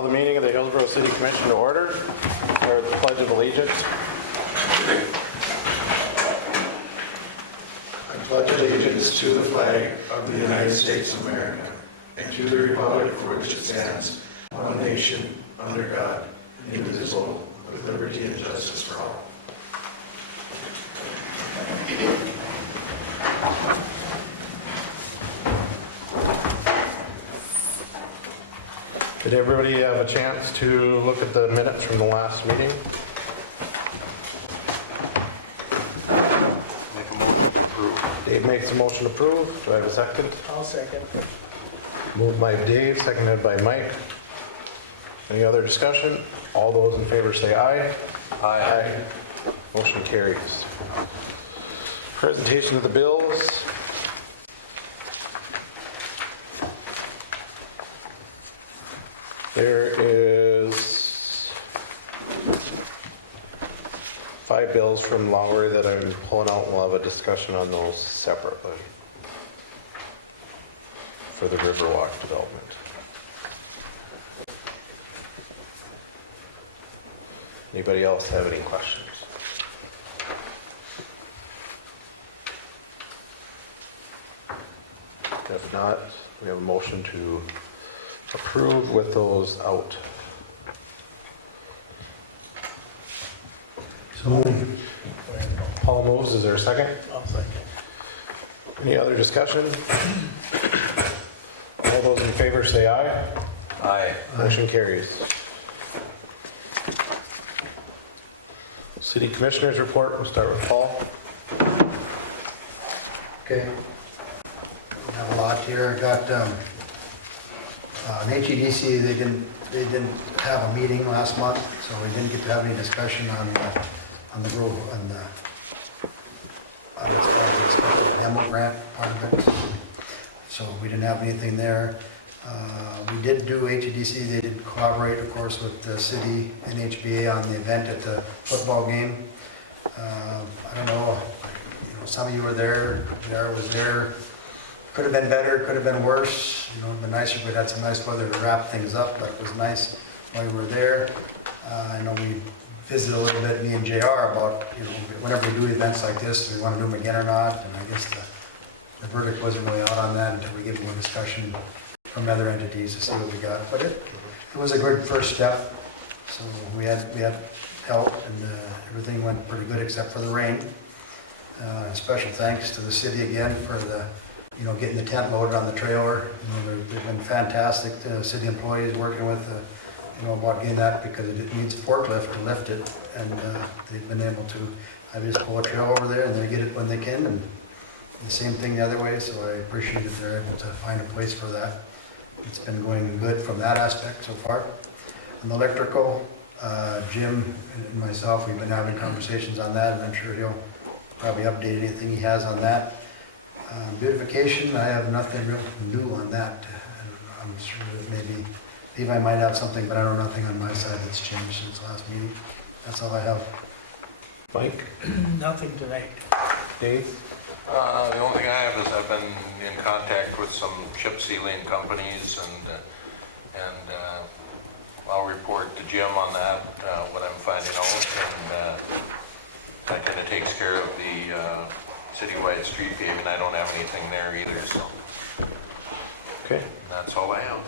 Call the meeting of the Hillsboro City Commission to order. Start with the Pledge of Allegiance. I pledge allegiance to the flag of the United States of America and to the republic for which it stands, one nation, under God, indivisible, with liberty and justice for all. Did everybody have a chance to look at the minutes from the last meeting? Make a motion to approve. Dave makes a motion to approve. Do I have a second? I'll second. Moved by Dave, seconded by Mike. Any other discussion? All those in favor say aye. Aye. Motion carries. Presentation of the bills. There is 5 bills from Lowry that I'm pulling out, and we'll have a discussion on those separately for the Riverwalk development. Anybody else have any questions? If not, we have a motion to approve with those out. So Paul moves, is there a second? I'll second. Any other discussion? All those in favor say aye. Aye. Motion carries. City Commissioners report, we'll start with Paul. Okay. We have a lot here. I got an HEDC, they didn't have a meeting last month, so we didn't get to have any discussion on the road, on the demo grant part of it. So we didn't have anything there. We did do HEDC, they did collaborate, of course, with the city and HBA on the event at the football game. I don't know, some of you were there, Dara was there. Could have been better, could have been worse. It would have been nicer if we had some nice weather to wrap things up, but it was nice while we were there. I know we visited a little bit, me and JR, about, whenever we do events like this, do we want to do them again or not? And I guess the verdict wasn't really out on that until we get more discussion from other entities to see what we got. But it was a good first step. So we had help, and everything went pretty good except for the rain. Special thanks to the city again for the getting the tent loaded on the trailer. They've been fantastic, city employees working with, about getting that, because it needs a forklift to lift it, and they've been able to, I just pull a trail over there and they get it when they can, and the same thing the other way, so I appreciate that they're able to find a place for that. It's been going good from that aspect so far. On the electrical, Jim and myself, we've been having conversations on that, and I'm sure he'll probably update anything he has on that. Beautification, I have nothing real new on that. I'm sure that maybe Levi might have something, but I know nothing on my side that's changed since last meeting. That's all I have. Mike? Nothing tonight. Dave? The only thing I have is I've been in contact with some chip sealing companies, and I'll report to Jim on that, what I'm finding out, and that kind of takes care of the citywide street paving. I don't have anything there either, so Okay. that's all I have.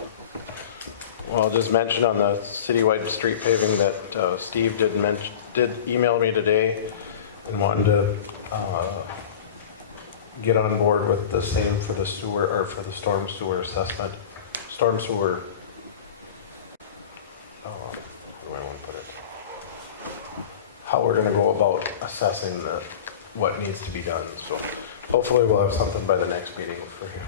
Well, I'll just mention on the citywide street paving that Steve did email me today and wanted to get on board with the same for the sewer, or for the storm sewer assessment. Storm sewer, where do I want to put it? How we're going to go about assessing what needs to be done. So hopefully we'll have something by the next meeting for you.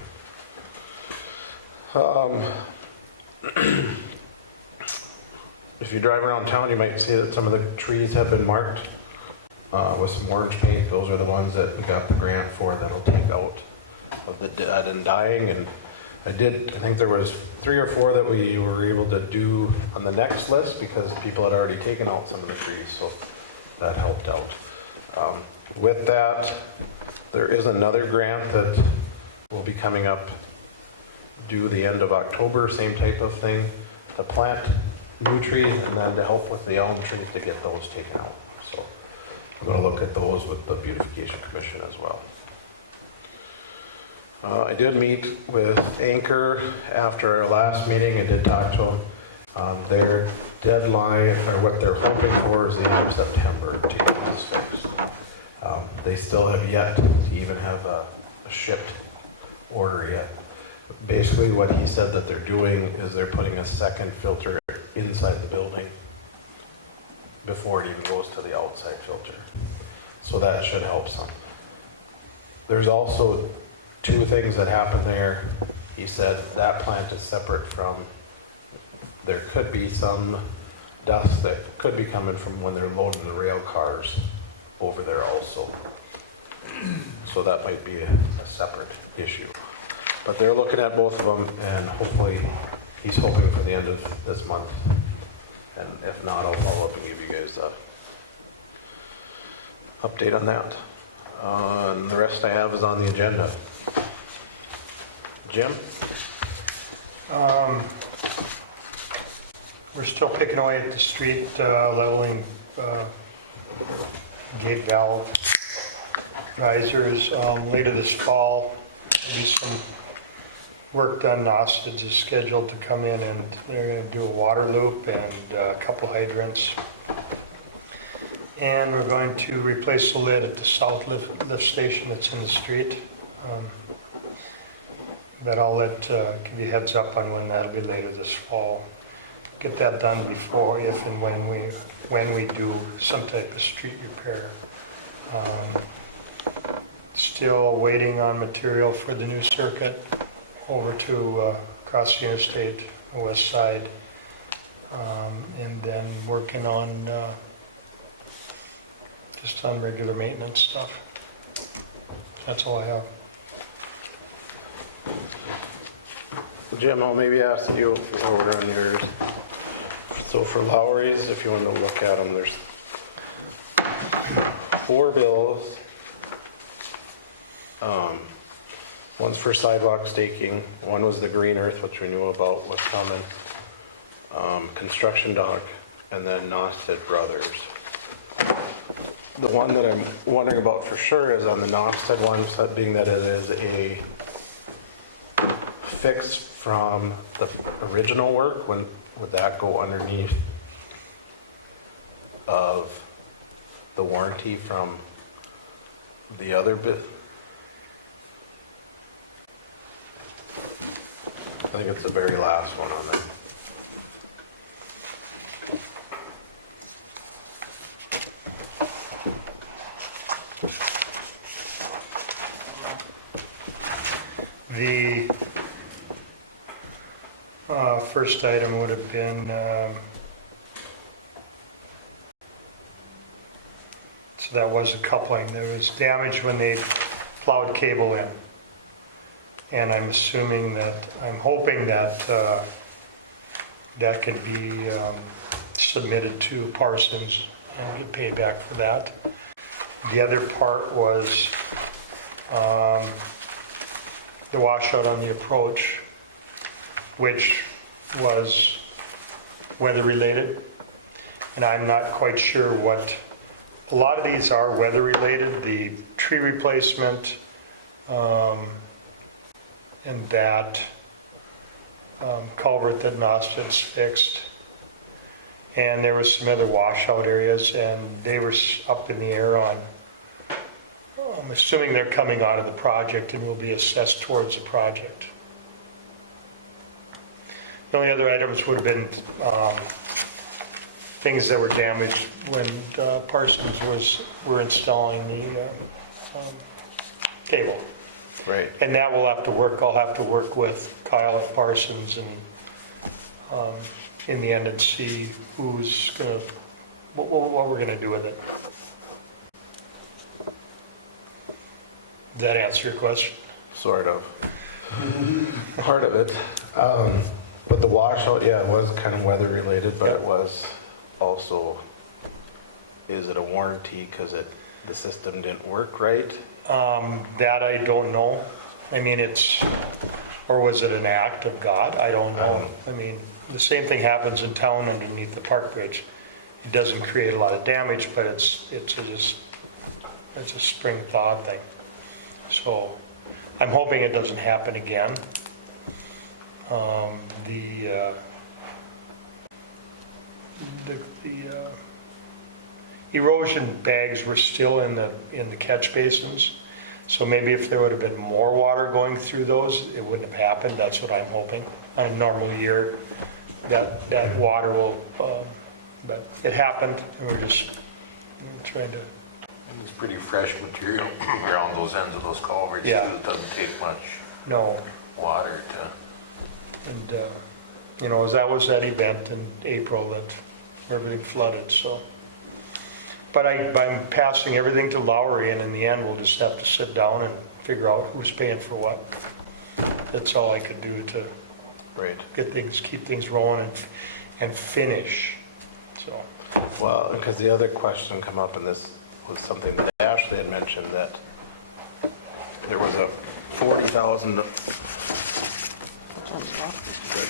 If you drive around town, you might see that some of the trees have been marked with some orange paint. Those are the ones that we got the grant for, that'll take out of the dead and dying. And I think there was 3 or 4 that we were able to do on the next list because people had already taken out some of the trees, so that helped out. With that, there is another grant that will be coming up due the end of October, same type of thing. The plant new trees and then to help with the elm trees to get those taken out. So I'm gonna look at those with the beautification commission as well. I did meet with Anchor after our last meeting. I did talk to them. Their deadline, or what they're hoping for, is the end of September to get this fixed. They still have yet to even have a shipped order yet. Basically what he said that they're doing is they're putting a second filter inside the building before it even goes to the outside filter. So that should help some. There's also two things that happen there. He said that plant is separate from, there could be some dust that could be coming from when they're loading the rail cars over there also. So that might be a separate issue. But they're looking at both of them, and hopefully, he's hoping for the end of this month. And if not, I'll follow up and give you guys a update on that. And the rest I have is on the agenda. Jim? We're still picking away at the street, leveling gate valve risers. Later this fall, there'll be some work done. Nosted's is scheduled to come in, and they're going to do a water loop and a couple hydrants. And we're going to replace the lid at the south lift station that's in the street. But I'll give you a heads up on when that'll be later this fall. Get that done before, if and when we do some type of street repair. Still waiting on material for the new circuit over to across the interstate, the west side, and then working on just on regular maintenance stuff. That's all I have. Jim, I'll maybe ask you while we're on yours. So for Lowry's, if you want to look at them, there's 4 bills. One's for sidewalk staking. One was the green earth, which we knew about was coming. Construction dock, and then Nosted Brothers. The one that I'm wondering about for sure is on the Nosted one, so being that it is a fix from the original work. When would that go underneath of the warranty from the other bit? I think it's the very last one on there. The first item would have been, so that was a coupling. There was damage when they plowed cable in. And I'm hoping that that can be submitted to Parsons and get paid back for that. The other part was the washout on the approach, which was weather related. And I'm not quite sure what, a lot of these are weather related, the tree replacement, and that culvert that Nosted's fixed. And there was some other washout areas, and they were up in the air on, I'm assuming they're coming out of the project and will be assessed towards the project. The only other items would have been things that were damaged when Parsons were installing the cable. Right. And that will have to work, I'll have to work with Kyle at Parsons and in the end and see who's gonna, what we're gonna do with it. Did that answer your question? Sort of. Part of it. But the washout, yeah, it was kind of weather related, but it was also, is it a warranty because the system didn't work right? That I don't know. I mean, it's Or was it an act of God? I don't know. I mean, the same thing happens in town underneath the park bridge. It doesn't create a lot of damage, but it's a spring thaw thing. So I'm hoping it doesn't happen again. The erosion bags were still in the catch basins. So maybe if there would have been more water going through those, it wouldn't have happened. That's what I'm hoping. On a normal year, that water will, but it happened, and we're just trying to. It's pretty fresh material around those ends of those culverts. Yeah. It doesn't take much No, water to. and that was that event in April that everything flooded. So, but I'm passing everything to Lowry, and in the end, we'll just have to sit down and figure out who's paying for what. That's all I could do to keep things rolling and finish. So. Well, because the other question come up, and this was something that Ashley had mentioned, that there was a 40,000. The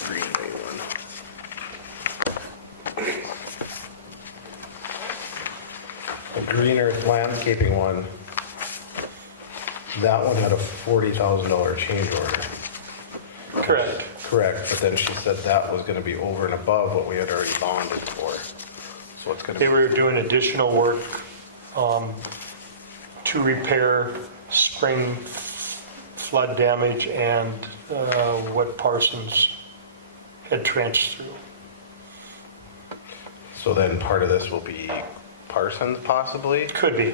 Greenway one. The Green Earth landscaping one. That one had a $40,000 change order. Correct. Correct, but then she said that was going to be over and above what we had already bonded for. So it's going to They be. were doing additional work to repair spring flood damage and what Parsons had trenched through. So then part of this will be Parsons possibly? Could be.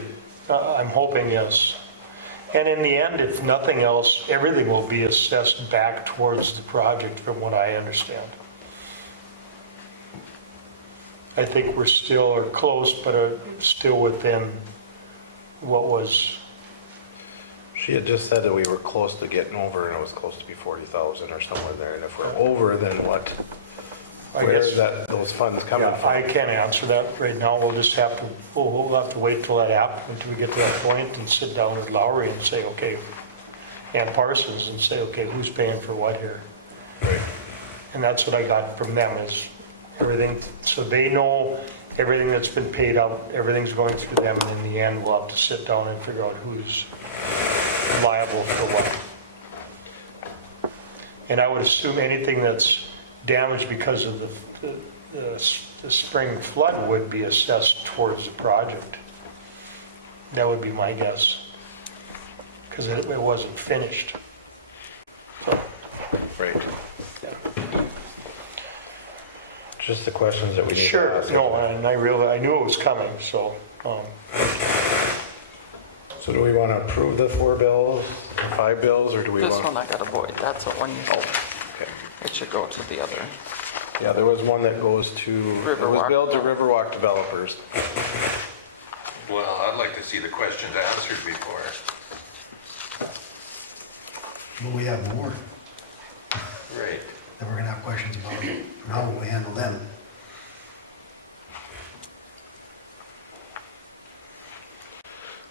I'm hoping, yes. And in the end, if nothing else, everything will be assessed back towards the project from what I understand. I think we're still or close, but still within what was. She had just said that we were close to getting over, and it was close to be 40,000 or somewhere there. And if we're over, then what? I Where guess- is those funds coming Yeah, from? I can't answer that right now. We'll just have to, we'll have to wait till that happens, until we get to that point and sit down with Lowry and say, okay, and Parsons and say, okay, who's paying for what here? Right. And that's what I got from them is everything, so they know everything that's been paid out, everything's going through them, and in the end, we'll have to sit down and figure out who's liable for what. And I would assume anything that's damaged because of the spring flood would be assessed towards the project. That would be my guess, because it wasn't finished. So, Right. Just the questions that we need to sure, ask. no, and I knew it was coming, so. So do we want to approve the 4 bills, the 5 bills, or do we This want? one I gotta void, that's the one you hold. Okay. It should go to the other. Yeah, there was one that goes to, it was Riverwalk. billed to Riverwalk developers. Well, I'd like to see the questions answered before. But we have more Right. that we're gonna have questions about. How will we handle them?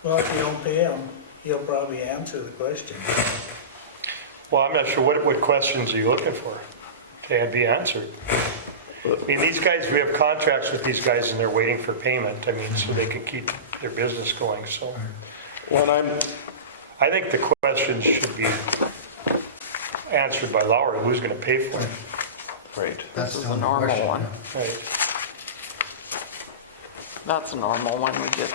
Well, if you don't pay him, he'll probably answer the question. Well, I'm not sure, what questions are you looking for to be answered? I mean, these guys, we have contracts with these guys and they're waiting for payment, I mean, so they can keep their business going, so. When I think the questions should be answered by Lowry, who's gonna pay for it, right. That's This is the the only normal question. one. right? That's a normal one we get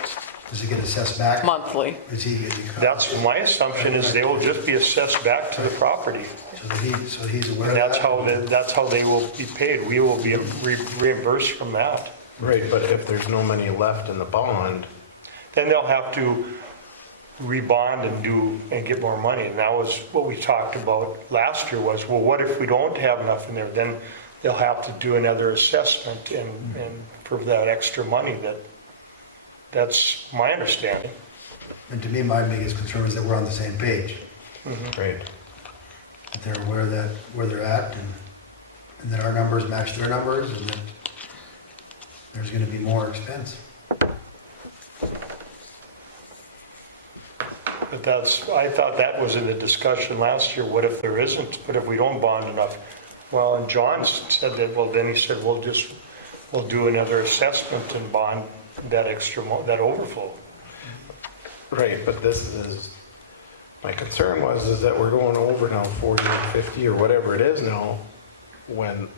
Does he get assessed back? monthly. Is he getting? That's, my assumption is they will just be assessed back to the property. So he's aware And of that's that? that's how they will be paid. We will be reimbursed from that. Right, but if there's no money left in the bond, Then they'll have to rebond and get more money. And that was what we talked about last year was, well, what if we don't have enough in there? Then they'll have to do another assessment and for that extra money. That's my understanding. And to me, my biggest concern is that we're on the same page. right. That they're aware that, where they're at and that our numbers match their numbers and that there's gonna be more expense. But I thought that was in the discussion last year. What if there isn't? What if we don't bond enough? Well, and John said that, well, then he said, we'll do another assessment and bond that that overflow. Right, but this is, my concern is that we're going over now 40 or 50 or whatever it is now, when,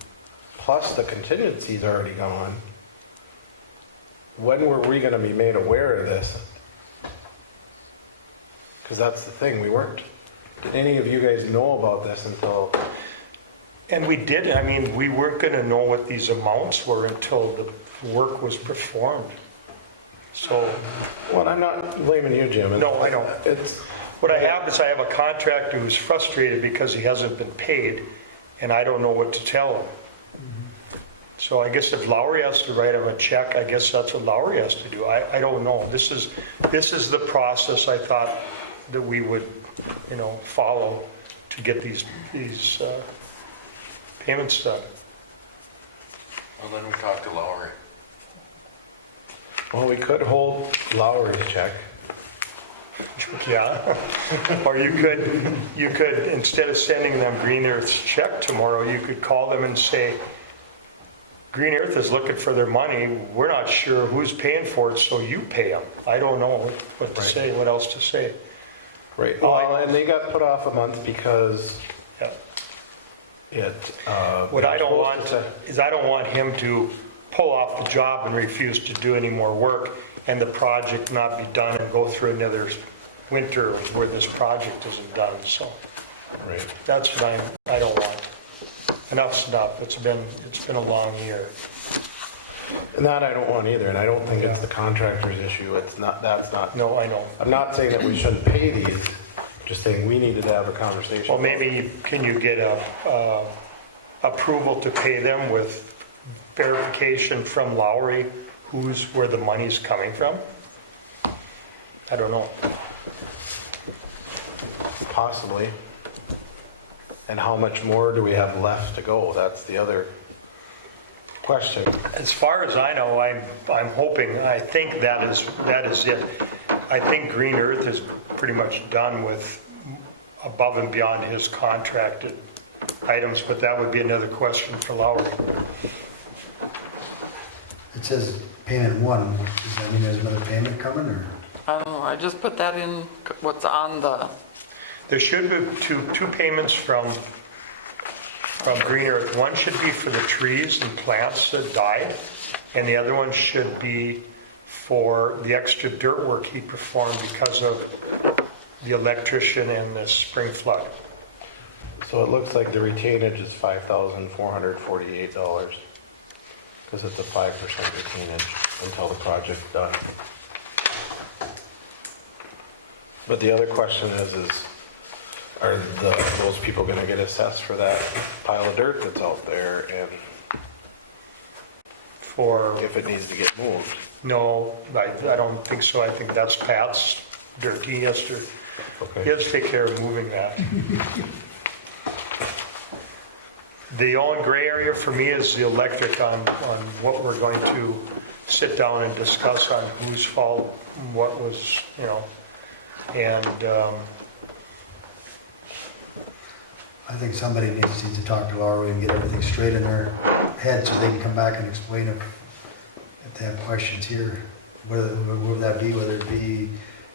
plus the contingency's already gone. When were we gonna be made aware of this? Because that's the thing, did any of you guys know about this until, And we did, I mean, we weren't gonna know what these amounts were until the work was performed. So, well, I'm not blaming you, Jim. no, I don't. It's, What I have is I have a contractor who's frustrated because he hasn't been paid, and I don't know what to tell him. So I guess if Lowry has to write him a check, I guess that's what Lowry has to do. I don't know. This is the process I thought that we would, follow to get these payments done. Well, then we talk to Lowry. well, we could hold Lowry's check. Yeah. Or you could, instead of sending them Green Earth's check tomorrow, you could call them and say, Green Earth is looking for their money. We're not sure who's paying for it, so you pay them. I don't know what to Right. say, what else to say. Right, well, and they got put off a month because Yeah. it, What I don't want to- is I don't want him to pull off the job and refuse to do any more work and the project not be done and go through another winter where this project isn't done. So Right. that's what I don't want. Enough's enough. It's been a long year. And that I don't want either, and I don't think it's the contractor's issue, that's not, No, I know. I'm not saying that we shouldn't pay these, just saying we needed to have a conversation. Well, maybe can you get a approval to pay them with verification from Lowry where the money's coming from? I don't know. Possibly. And how much more do we have left to go? That's the other question. As far as I know, I'm hoping, I think that is it. I think Green Earth is pretty much done with above and beyond his contracted items, but that would be another question for Lowry. It says payment one, does that mean there's another payment coming, or? I don't know, I just put that in what's on the, There should be two payments from Green Earth. One should be for the trees and plants that died, and the other one should be for the extra dirt work he performed because of the electrician and the spring flood. So it looks like the retainage is $5,448, because it's a 5% retainage until the project's done. But the other question is are those people gonna get assessed for that pile of dirt that's out there, and For, if it needs to get moved? no, I don't think so. I think that's Pat's dirt. He has to take care of moving that. The only gray area for me is the electric on what we're going to sit down and discuss on whose fault, what was, and I think somebody needs to talk to Laura and get everything straight in their head so they can come back and explain if they have questions here. Whether that be, whether it be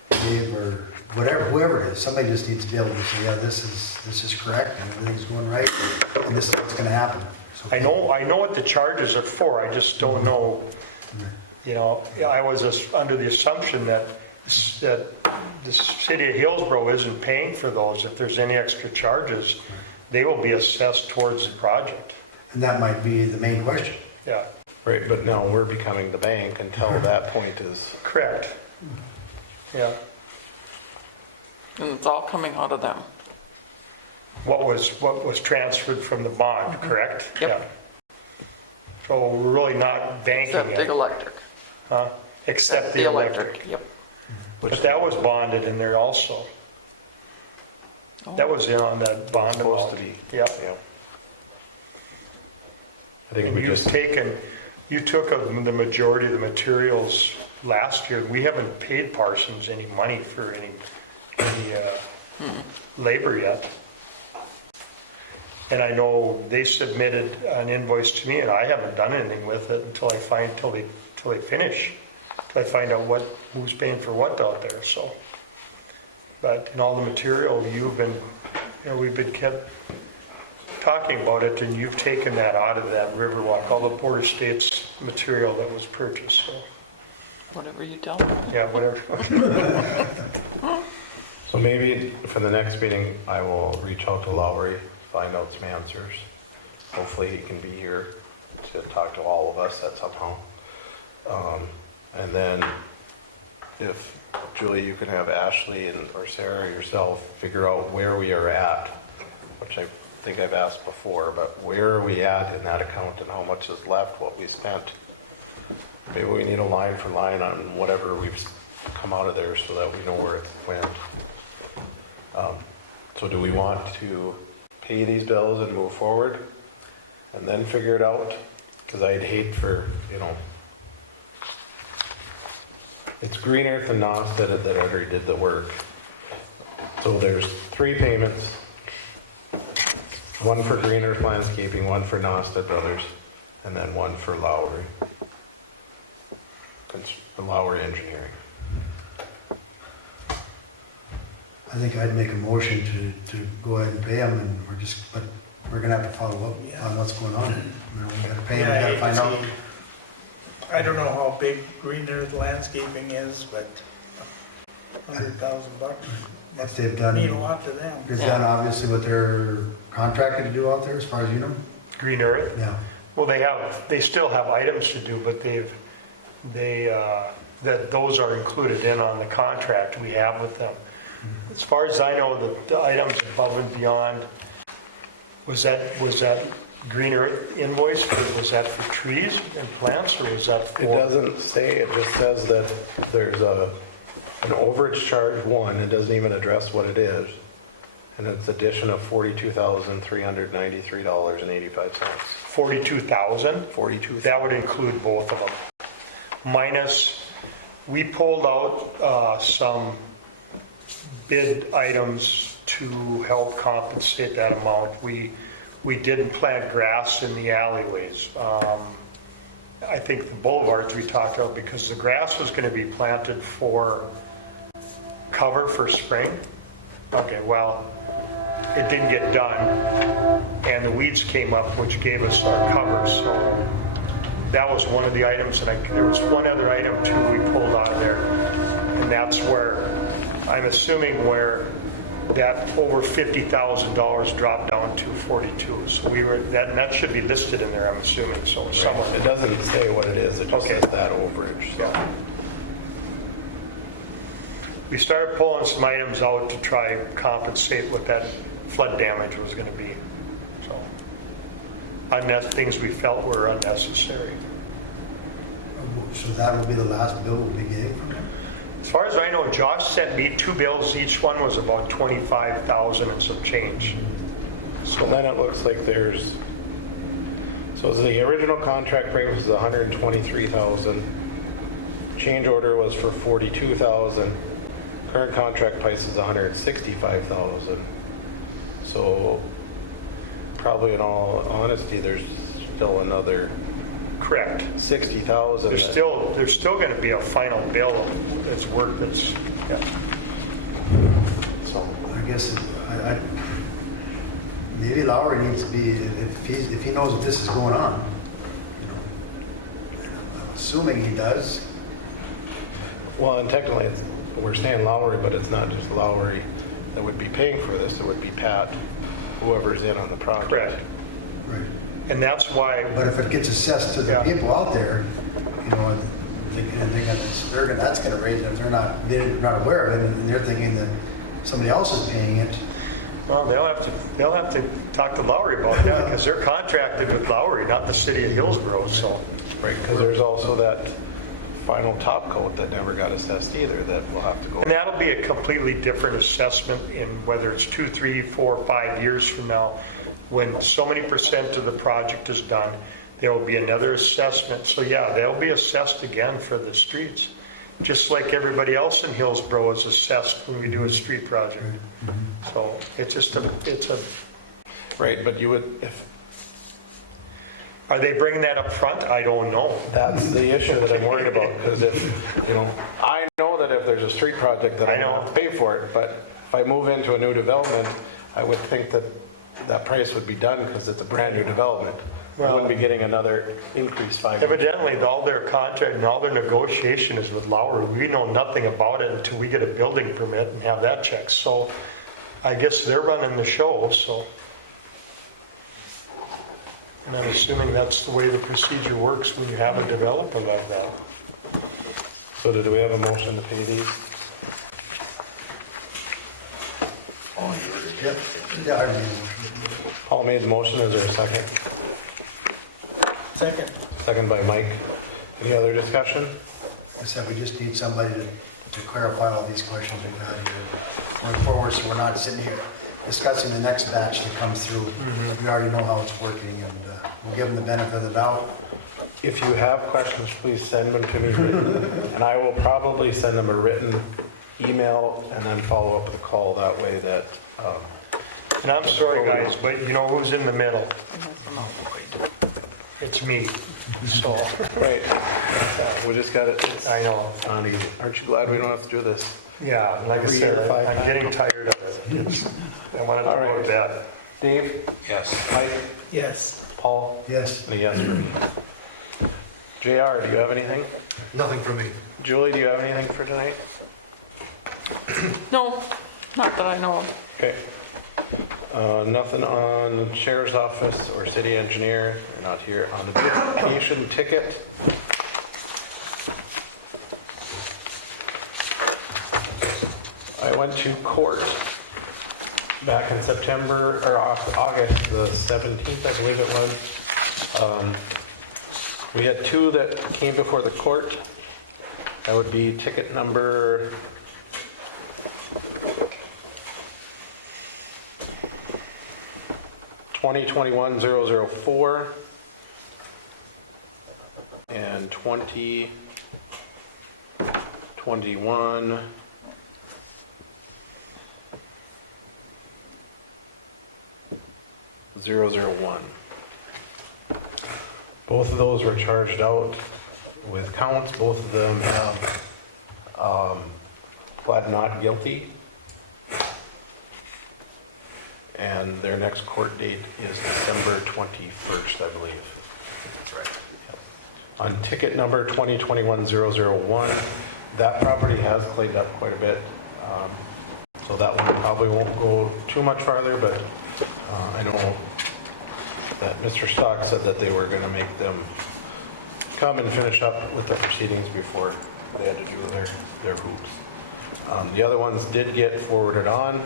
Dave or whatever, whoever it is, somebody just needs to be able to say, yeah, this is correct and everything's going right and this is what's gonna happen. So- I know what the charges are for. I just don't know, I was under the assumption that the city of Hillsboro isn't paying for those. If there's any extra charges, they will be assessed towards the project. And that might be the main question. Yeah, Right, but now we're becoming the bank until that point is, correct. Yeah. and it's all coming out of them. What was transferred from the bond, correct? Yep. Yeah. So we're really not banking Except the it, electric. huh? Except the electric. Yep. But that was bonded in there also. That was in on that bond supposed amount. to be. Yep. Yeah. I think And we you took the majority of the materials last year. We haven't paid Parsons any money for labor yet. And I know they submitted an invoice to me, and I haven't done anything with it until they finish. Till I find out who's paying for what out there, so. But in all the material, we've been kept talking about it, and you've taken that out of that Riverwalk, all the Border States material that was purchased, so. Whatever you tell me. Yeah, whatever. So maybe for the next meeting, I will reach out to Lowry, find out some answers. Hopefully he can be here to talk to all of us at somehow. And then if, Julie, you can have Ashley or Sarah or yourself figure out where we are at, which I think I've asked before, but where are we at in that account and how much is left, what we spent. Maybe we need a line for line on whatever we've come out of there so that we know where it went. So do we want to pay these bills and move forward and then figure it out? Because I'd hate for, it's Green Earth and NOS that already did the work. So there's 3 payments. One for Green Earth Landscaping, one for Nostad Brothers, and then one for Lowry Engineering. I think I'd make a motion to go ahead and pay them, and but we're gonna have to follow up on what's going on. We gotta pay them, we gotta find out. I don't know how big Green Earth Landscaping is, but $100,000 If they've done, mean a lot to them. they've done obviously what they're contracted to do out there, as far as you know? Green Earth? Yeah. Well, they still have items to do, but those are included in on the contract we have with them. As far as I know, the items above and beyond, was that Green Earth invoice, was that for trees and plants, or was that for? It doesn't say, it just says that there's an overage charge, one, it doesn't even address what it is. And it's addition of $42,393.85. 42,000? 42. That would include both of them. Minus, we pulled out some bid items to help compensate that amount. We didn't plant grass in the alleyways. I think the boulevards we talked about, because the grass was going to be planted for cover for spring. Okay, well, it didn't get done, and the weeds came up, which gave us our cover. So that was one of the items, and there was one other item too we pulled out of there, and that's where I'm assuming where that over $50,000 dropped down to 42. So that should be listed in there, I'm assuming. So somewhere. It doesn't say what it is, it just Okay. says that overage. So. Yeah. We started pulling some items out to try compensate what that flood damage was going to be. So things we felt were unnecessary. So that will be the last bill we'll be getting from them? As far as I know, Josh sent me 2 bills. Each one was about $25,000 and some change. So then it looks like so the original contract rate was $123,000. Change order was for $42,000. Current contract price is $165,000. So probably in all honesty, there's still another Correct. $60,000. There's still going to be a final bill that's work that's, yeah. So I guess maybe Lowry needs to be, if he knows that this is going on, I'm assuming he does. well, and technically we're saying Lowry, but it's not just Lowry that would be paying for this. It would be Pat, whoever's in on the project. Correct. Right. And that's why, But if it gets assessed to the Yeah. people out there, that's gonna raise it, if they're not aware of it, and they're thinking that somebody else is paying it. well, they'll have to talk to Lowry about that, because they're contracted with Lowry, not the city of Hillsboro, so. Right, because there's also that final top coat that never got assessed either that will have to go. And that'll be a completely different assessment in whether it's 2, 3, 4, 5 years from now. When so many percent of the project is done, there will be another assessment. So yeah, they'll be assessed again for the streets. just like everybody else in Hillsboro is assessed when we do a street project. So it's just it's a, Right, but you would, if, are they bringing that up front? I don't know. that's the issue that I'm worried about, because if, you know, I know that if there's a street project that I I know. don't have to pay for it, but if I move into a new development, I would think that that price would be done because it's a brand new development. I wouldn't be getting another increase 5. Evidently, all their contract and all their negotiation is with Lowry. We know nothing about it until we get a building permit and have that checked. So I guess they're running the show, so. And I'm assuming that's the way the procedure works when you have a developer like that. So do we have a motion to pay these? Yep. Yeah, I mean, Paul made the motion, is there a second? Second. Second by Mike. Any other discussion? I said we just need somebody to clarify all these questions we've had here going forward, so we're not sitting here discussing the next batch that comes through. We already know how it's working, and we'll give them the benefit of the doubt. If you have questions, please send them to me written, and I will probably send them a written email and then follow up with a call that way that, And I'm sorry, guys, but you know who's in the middle? It's me. So, right, we just got it I know. on easy. Aren't you glad we don't have to do this? Yeah, like I 3 said, or 5 I'm getting tired of it. I wanted to All go right. to bed. Dave, Yes. Mike, Yes. Paul, Yes. and a yes for me. JR, do you have anything? Nothing from me. Julie, do you have anything for tonight? No, not that I know of. Okay. Nothing on sheriff's office or city engineer, they're not here on the beautification ticket. I went to court back in September, or August the 17th, I believe it was. We had 2 that came before the court. That would be ticket number 2021-004 and 2021 001. Both of those were charged out with counts. Both of them have pled not guilty. And their next court date is December 21st, I believe. That's right. On ticket number 2021-001, that property has cleaned up quite a bit. So that one probably won't go too much farther, but I know that Mr. Stock said that they were going to make them come and finish up with the proceedings before they had to do their hoops. The other ones did get forwarded on.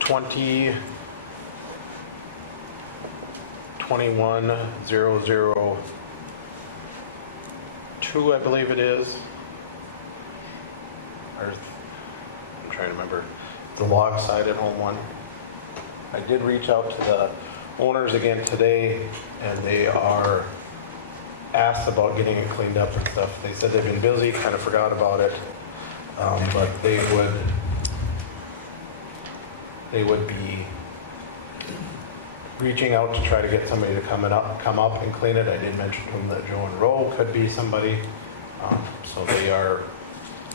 2021-002, I believe it is. Or, I'm trying to remember, the log sided home one. I did reach out to the owners again today, and they are asked about getting it cleaned up and stuff. They said they've been busy, kind of forgot about it, but they would be reaching out to try to get somebody to come up and clean it. I did mention to them that Joe and Roe could be somebody, so they are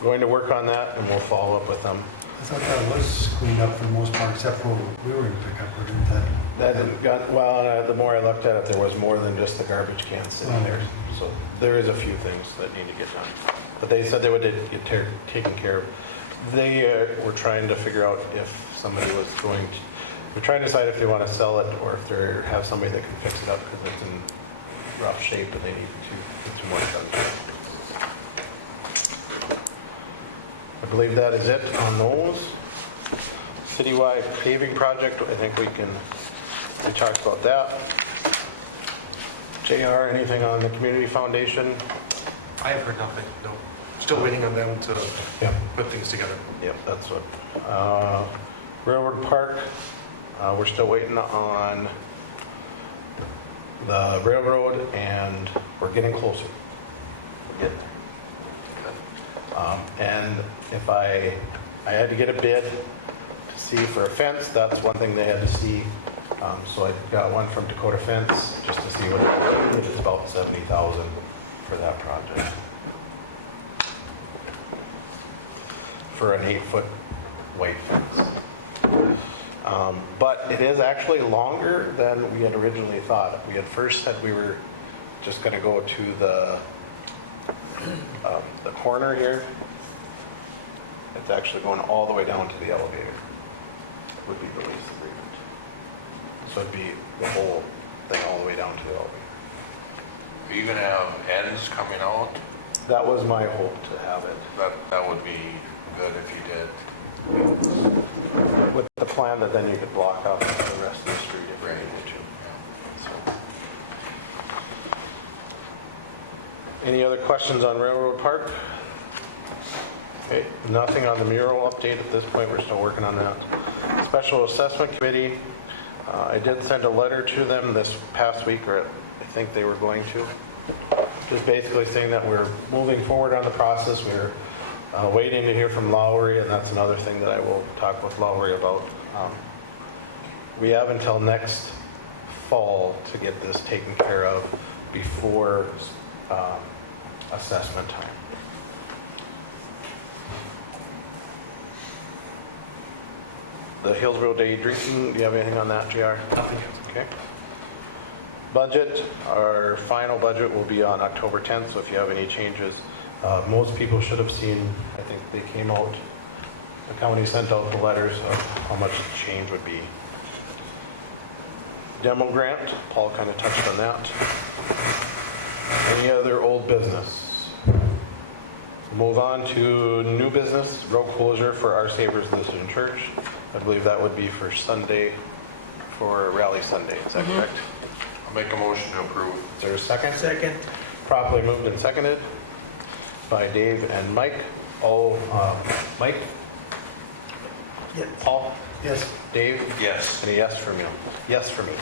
going to work on that, and we'll follow up with them. I thought that was cleaned up for the most part, except for we were in pickup, or didn't that? That didn't got, well, the more I looked at it, there was more than just the garbage cans sitting there. So there is a few things that need to get done. But they said they would get taken care of. They were trying to figure out if somebody was going to, they're trying to decide if they want to sell it or if they have somebody that can fix it up because it's in rough shape and they need to get some work done. I believe that is it on those. Citywide paving project, I think we talked about that. JR, anything on the community foundation? I have heard nothing, no. Still waiting on them to Yep. put things together. Yep, that's what. Railroad Park, we're still waiting on the railroad and we're getting closer. We're getting there. And if I had to get a bid to see for a fence, that's one thing they had to see. So I got one from Dakota Fence just to see what it was. It's about $70,000 for that project. For an 8-foot white fence. But it is actually longer than we had originally thought. We had first said we were just going to go to the corner here. It's actually going all the way down to the elevator. Would be the lease agreement. So it'd be the whole thing all the way down to the elevator. Are you gonna have ends coming out? That was my hope to have it. That would be good if you did. With the plan that then you could block off the rest of the street if you Right. needed to. So. Any other questions on Railroad Park? Okay, nothing on the mural update at this point. We're still working on that. Special Assessment Committee, I did send a letter to them this past week, or I think they were going to. Just basically saying that we're moving forward on the process. We're waiting to hear from Lowry, and that's another thing that I will talk with Lowry about. We have until next fall to get this taken care of before assessment time. The Hillsboro Day Drinking, do you have anything on that, JR? Nothing. Okay. Budget, our final budget will be on October 10th, so if you have any changes, most people should have seen, I think they came out, the county sent out the letters of how much the change would be. Demo grant, Paul kind of touched on that. Any other old business? Move on to new business, road closure for Our Savers Lutheran Church. I believe that would be for Sunday, for Rally Sunday, is that correct? I'll make a motion to approve. Is there a second? Second. Properly moved and seconded by Dave and Mike. Mike? Yes. Paul? Yes. Dave? Yes. And a yes from you. Yes for me.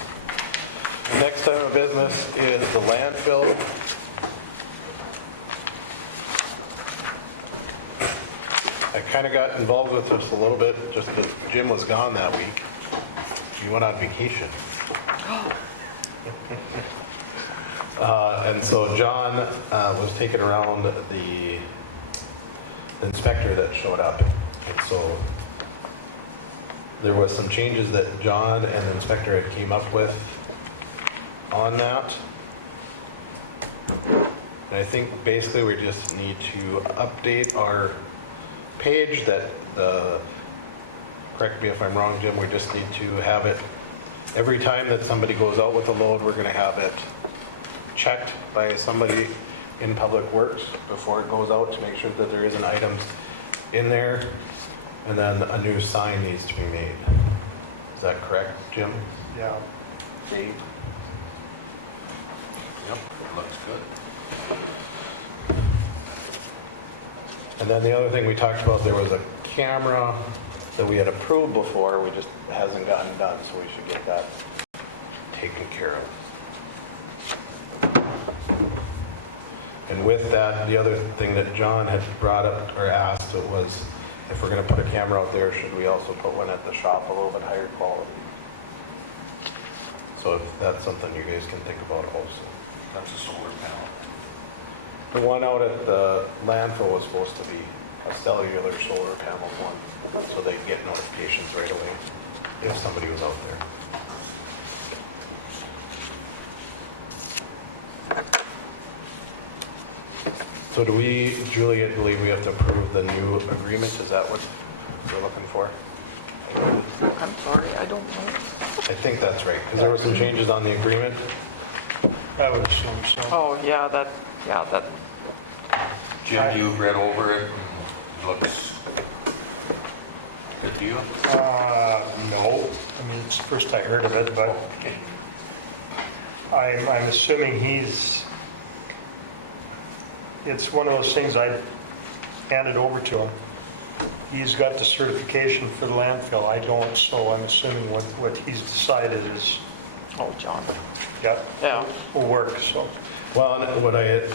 The next item of business is the landfill. I kind of got involved with this a little bit just because Jim was gone that week. He went on vacation. And so John was taking around the inspector that showed up. And so there was some changes that John and the inspector had came up with on that. And I think basically we just need to update our page that correct me if I'm wrong, Jim, we just need to have it every time that somebody goes out with a load, we're going to have it checked by somebody in Public Works before it goes out to make sure that there isn't items in there, and then a new sign needs to be made. Is that correct, Jim? Yeah. Dave? Yep, looks good. And then the other thing we talked about, there was a camera that we had approved before, we just hasn't gotten done, so we should get that taken care of. And with that, the other thing that John had brought up or asked was, if we're gonna put a camera out there, should we also put one at the shop a little bit higher quality? So if that's something you guys can think about also. That's a solar panel. The one out at the landfill was supposed to be a cellular solar panel one, so they get notifications right away if somebody was out there. So do we, Julia, believe we have to approve the new agreement? Is that what we're looking for? I'm sorry, I don't know. I think that's right, because there were some changes on the agreement. I would assume so. Oh, yeah, that, Jim, you've read over it and looks good to you? No, I mean, it's the first I heard of it, but I'm assuming it's one of those things I handed over to him. He's got the certification for the landfill, I don't, so I'm assuming what he's decided is, oh, John. yeah, Yeah, will work, so. Well, and what I had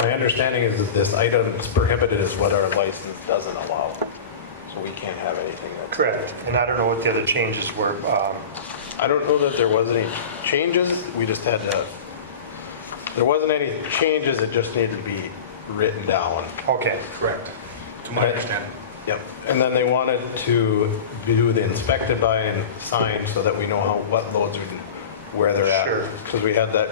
My understanding is that this item is prohibited is what our license doesn't allow. So we can't have anything that's... Correct. And I don't know what the other changes were. I don't know that there was any changes. We just had to... There wasn't any changes. It just needed to be written down. Okay. Correct. To my understanding. Yep. And then they wanted to do the inspected by and sign so that we know what loads we can, where they're at. Sure. Because we had that,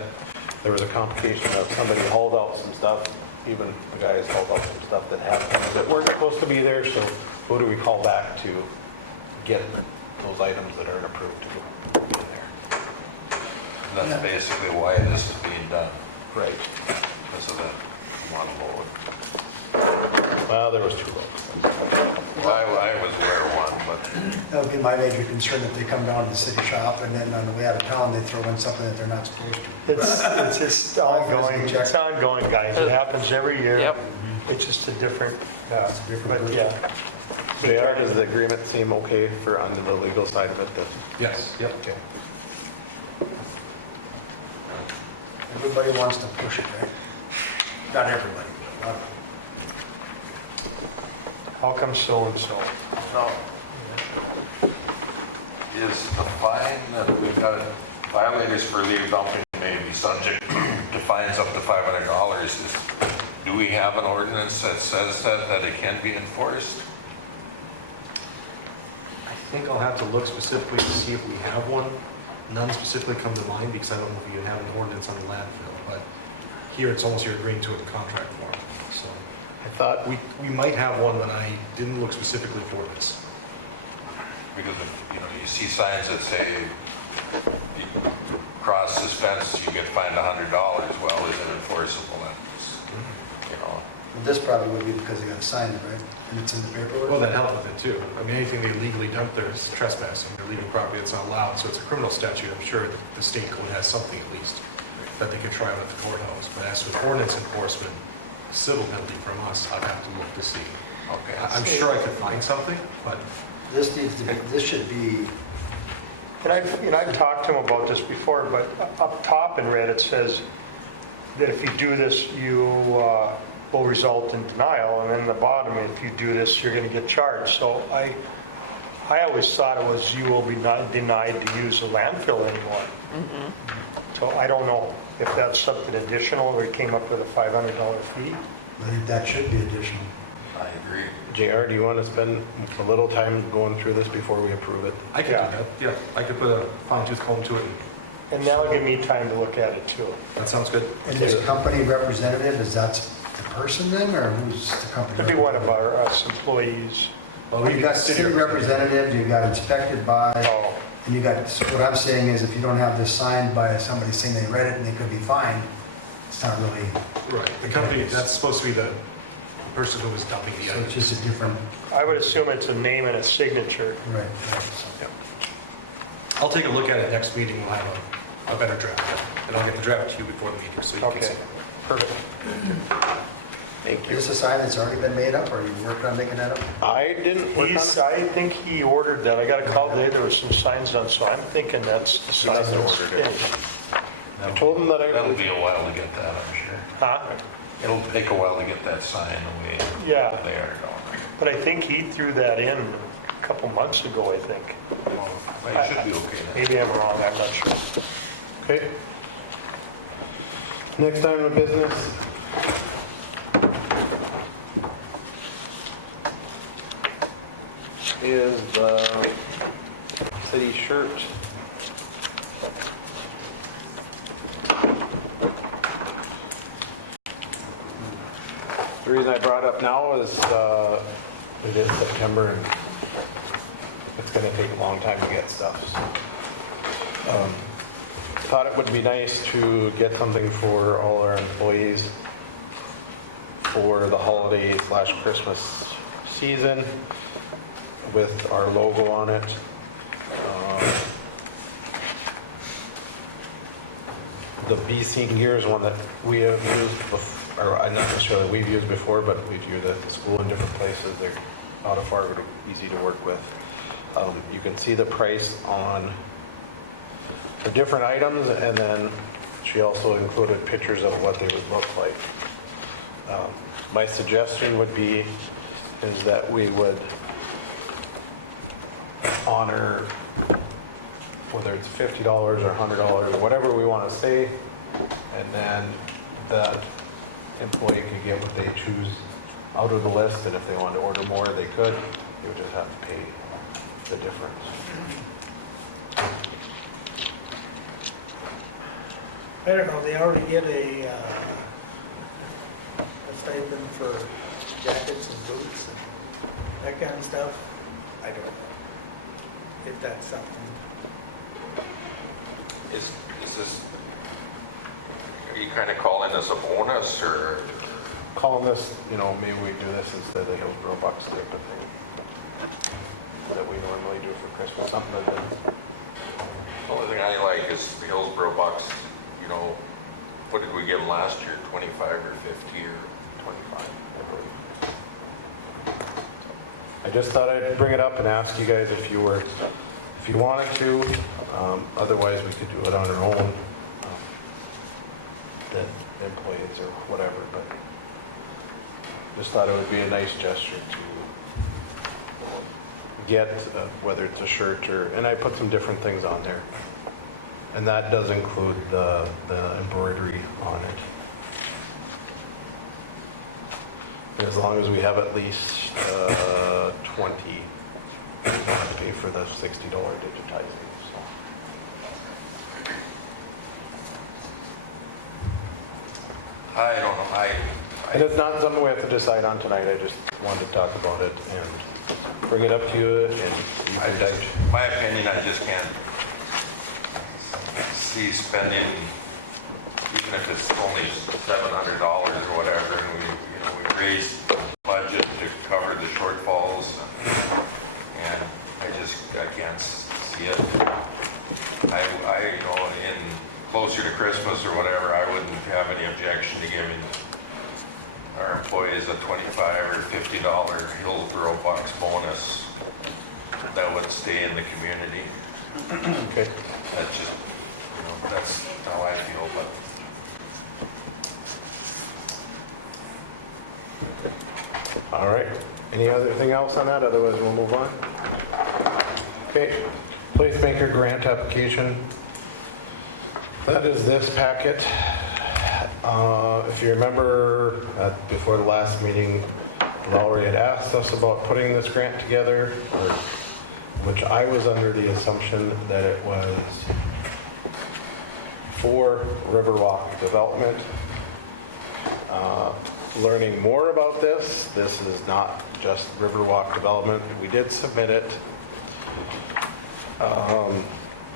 there was a complication of somebody hauled out some stuff, even the guys hauled out some stuff that happened that weren't supposed to be there, so who do we call back to get those items that aren't approved to go in there? That's basically why this is being done, Right. because of that one load. Well, there was 2 loads. I was aware of one, but That would be my major concern, if they come down to the city shop and then on the way out of town, they throw in something that they're not supposed to. It's just ongoing. It's ongoing, guys. It happens every year. Yep. It's just a different, It's a different but yeah. JR, does the agreement seem okay for under the legal side of it? Yes, yep. Okay. Everybody wants to push it, right? Not everybody, but a lot of them. How come so-and-so? no. Is the fine that we've got violators for illegal dumping may be subject to fines up to $500? Do we have an ordinance that says that it can be enforced? I think I'll have to look specifically to see if we have one. None specifically come to mind because I don't know if you have an ordinance on the landfill, but here it's almost you're agreeing to it in contract form. So I thought we might have one, but I didn't look specifically for this. Because if, you see signs that say, you cross this fence, you get fined $100. Well, is it enforceable? Well, this probably would be because they got to sign it, right? And it's in the paperwork? Well, that helped with it too. I mean, anything they illegally dump there is trespassing. They're leaving property that's not allowed. So it's a criminal statute. I'm sure the state code has something at least that they could try with the courthouse. But as with ordinance enforcement, civil penalty from us, I'd have to look to see. Okay. I'm sure I could find something, but This needs to be, this should be, And I've talked to him about this before, but up top in red, it says that if you do this, you will result in denial, and then the bottom, if you do this, you're going to get charged. So I always thought it was you will be not denied to use the landfill anymore. So I don't know if that's something additional, or he came up with a $500 fee. I think that should be additional. I agree. JR, do you want to spend a little time going through this before we approve it? I could Yeah. do that. Yeah, I could put a fine tooth comb to it. And that'll give me time to look at it too. That sounds good. And this company representative, is that the person then, or who's the company? Could be one of our us employees. Well, Well, you got city representative, you got inspected by, Oh, and you got, so what I'm saying is if you don't have this signed by somebody saying they read it and they could be fined, it's not really, Right. The company, that's supposed to be the person who was dumping the so items. it's just a different, I would assume it's a name and a signature. right. So. I'll take a look at it next meeting. We'll have a better draft. And I'll get the draft to you before the meeting so you can Okay. see. Perfect. Thank Is you. this a sign that's already been made up, or are you working on making that up? I didn't work on He's, it. I think he ordered that. I got a call today, there was some signs on, so I'm thinking that's the sign must have that's ordered it. in. I told him that I That'll would. be a while to get that, I'm sure. Huh? It'll take a while to get that sign away. Yeah, They are going. but I think he threw that in a couple months ago, I think. Well, it should be okay then. Maybe I'm wrong, I'm not sure. Okay. Next item of business. Is the city shirt. The reason I brought it up now is it is September and it's going to take a long time to get stuff. So, thought it would be nice to get something for all our employees for the holiday / Christmas season with our logo on it. The BC gear is one that we have used before, or not necessarily we've used before, but we've used it at the school in different places. They're out of Fargo, easy to work with. You can see the price on the different items, and then she also included pictures of what they would look like. My suggestion would be is that we would honor whether it's $50 or $100 or whatever we want to say, and then that employee could get what they choose out of the list, and if they wanted to order more, they could. They would just have to pay the difference. I don't know, they already get a stipend for jackets and boots and that kind of stuff. I don't know if that's something. Is this, are you kind of calling this a bonus, or? Calling this, maybe we do this instead of the Hillsboro Bucks type of thing that we normally do for Christmas, something like that. The only thing I like is the Hillsboro Bucks, what did we give them last year, 25 or 50 or 25, I believe. I just thought I'd bring it up and ask you guys if you wanted to. Otherwise, we could do it on our own, the employees or whatever. But just thought it would be a nice gesture to get, whether it's a shirt and I put some different things on there. And that does include the embroidery on it. As long as we have at least 20, we have to pay for the $60 digitizing. So. I don't know, And it's not something we have to decide on tonight. I just wanted to talk about it and bring it up to you, and you can digest. my opinion, I just can't see spending, even if it's only $700 or whatever, and we raised the budget to cover the shortfalls, and I can't see it. In closer to Christmas or whatever, I wouldn't have any objection to giving our employees a $25 or $50 Hillsboro Bucks bonus that would stay in the community. Okay. That's just, that's how I feel, but. All right. Any other thing else on that? Otherwise, we'll move on. Okay. Placemaker grant application. That is this packet. If you remember, before the last meeting, Lowry had asked us about putting this grant together, which I was under the assumption that it was for Riverwalk development. Learning more about this is not just Riverwalk development. We did submit it.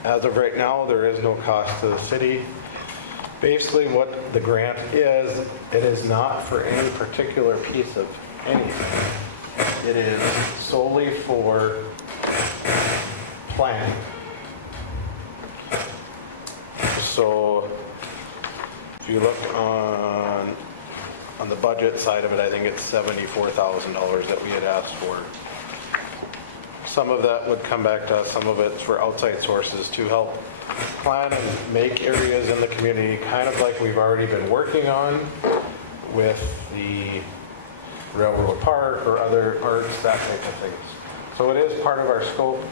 As of right now, there is no cost to the city. Basically, what the grant is, it is not for any particular piece of anything. It is solely for planning. So, if you look on the budget side of it, I think it's $74,000 that we had asked for. Some of that would come back to us, some of it's for outside sources to help plan and make areas in the community, kind of like we've already been working on with the Railroad Park or other parks, that type of things. So it is part of our scope.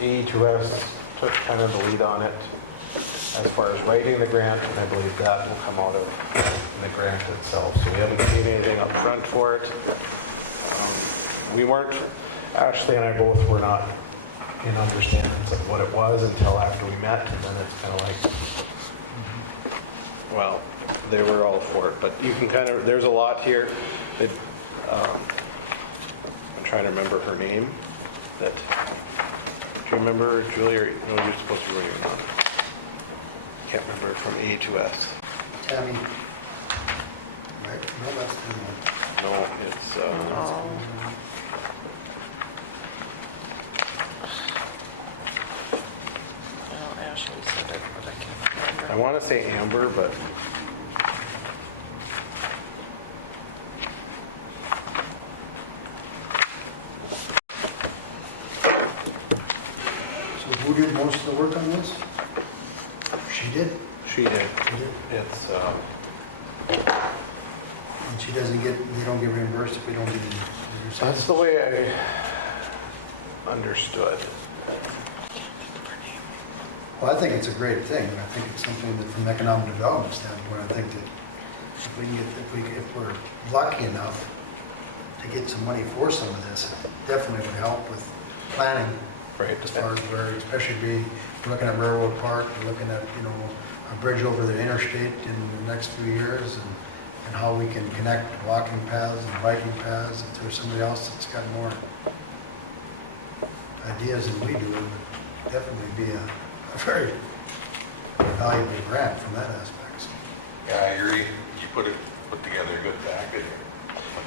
AE2S took kind of the lead on it as far as writing the grant, and I believe that will come out of the grant itself. So we haven't paid anything up front for it. We weren't, Ashley and I both were not in understandings of what it was until after we met, and then it's kind of like, well, they were all for it. But you can kind of, there's a lot here. I'm trying to remember her name. Do you remember, Julie, or no, you're supposed to be writing on it. Can't remember, from A2S. Tammy. Right? No, that's the one. No, it's, Ashley said it, but I can't remember. I want to say Amber, but So who did most of the work on this? She did? she did. She did. It's, And And she doesn't get, they don't get reimbursed if we don't get it. That's the way I understood. Well, I think it's a great thing. I think it's something that from an economic development standpoint, I think that if we can get, if we're lucky enough to get some money for some of this, it definitely would help with planning Right. as far as where, especially we're looking at Railroad Park, we're looking at, you know, a bridge over the interstate in the next few years and how we can connect walking paths and biking paths. If there's somebody else that's got more ideas than we do, it would definitely be a very valuable grant from that aspect. So, Yeah, I agree. You put together a good package.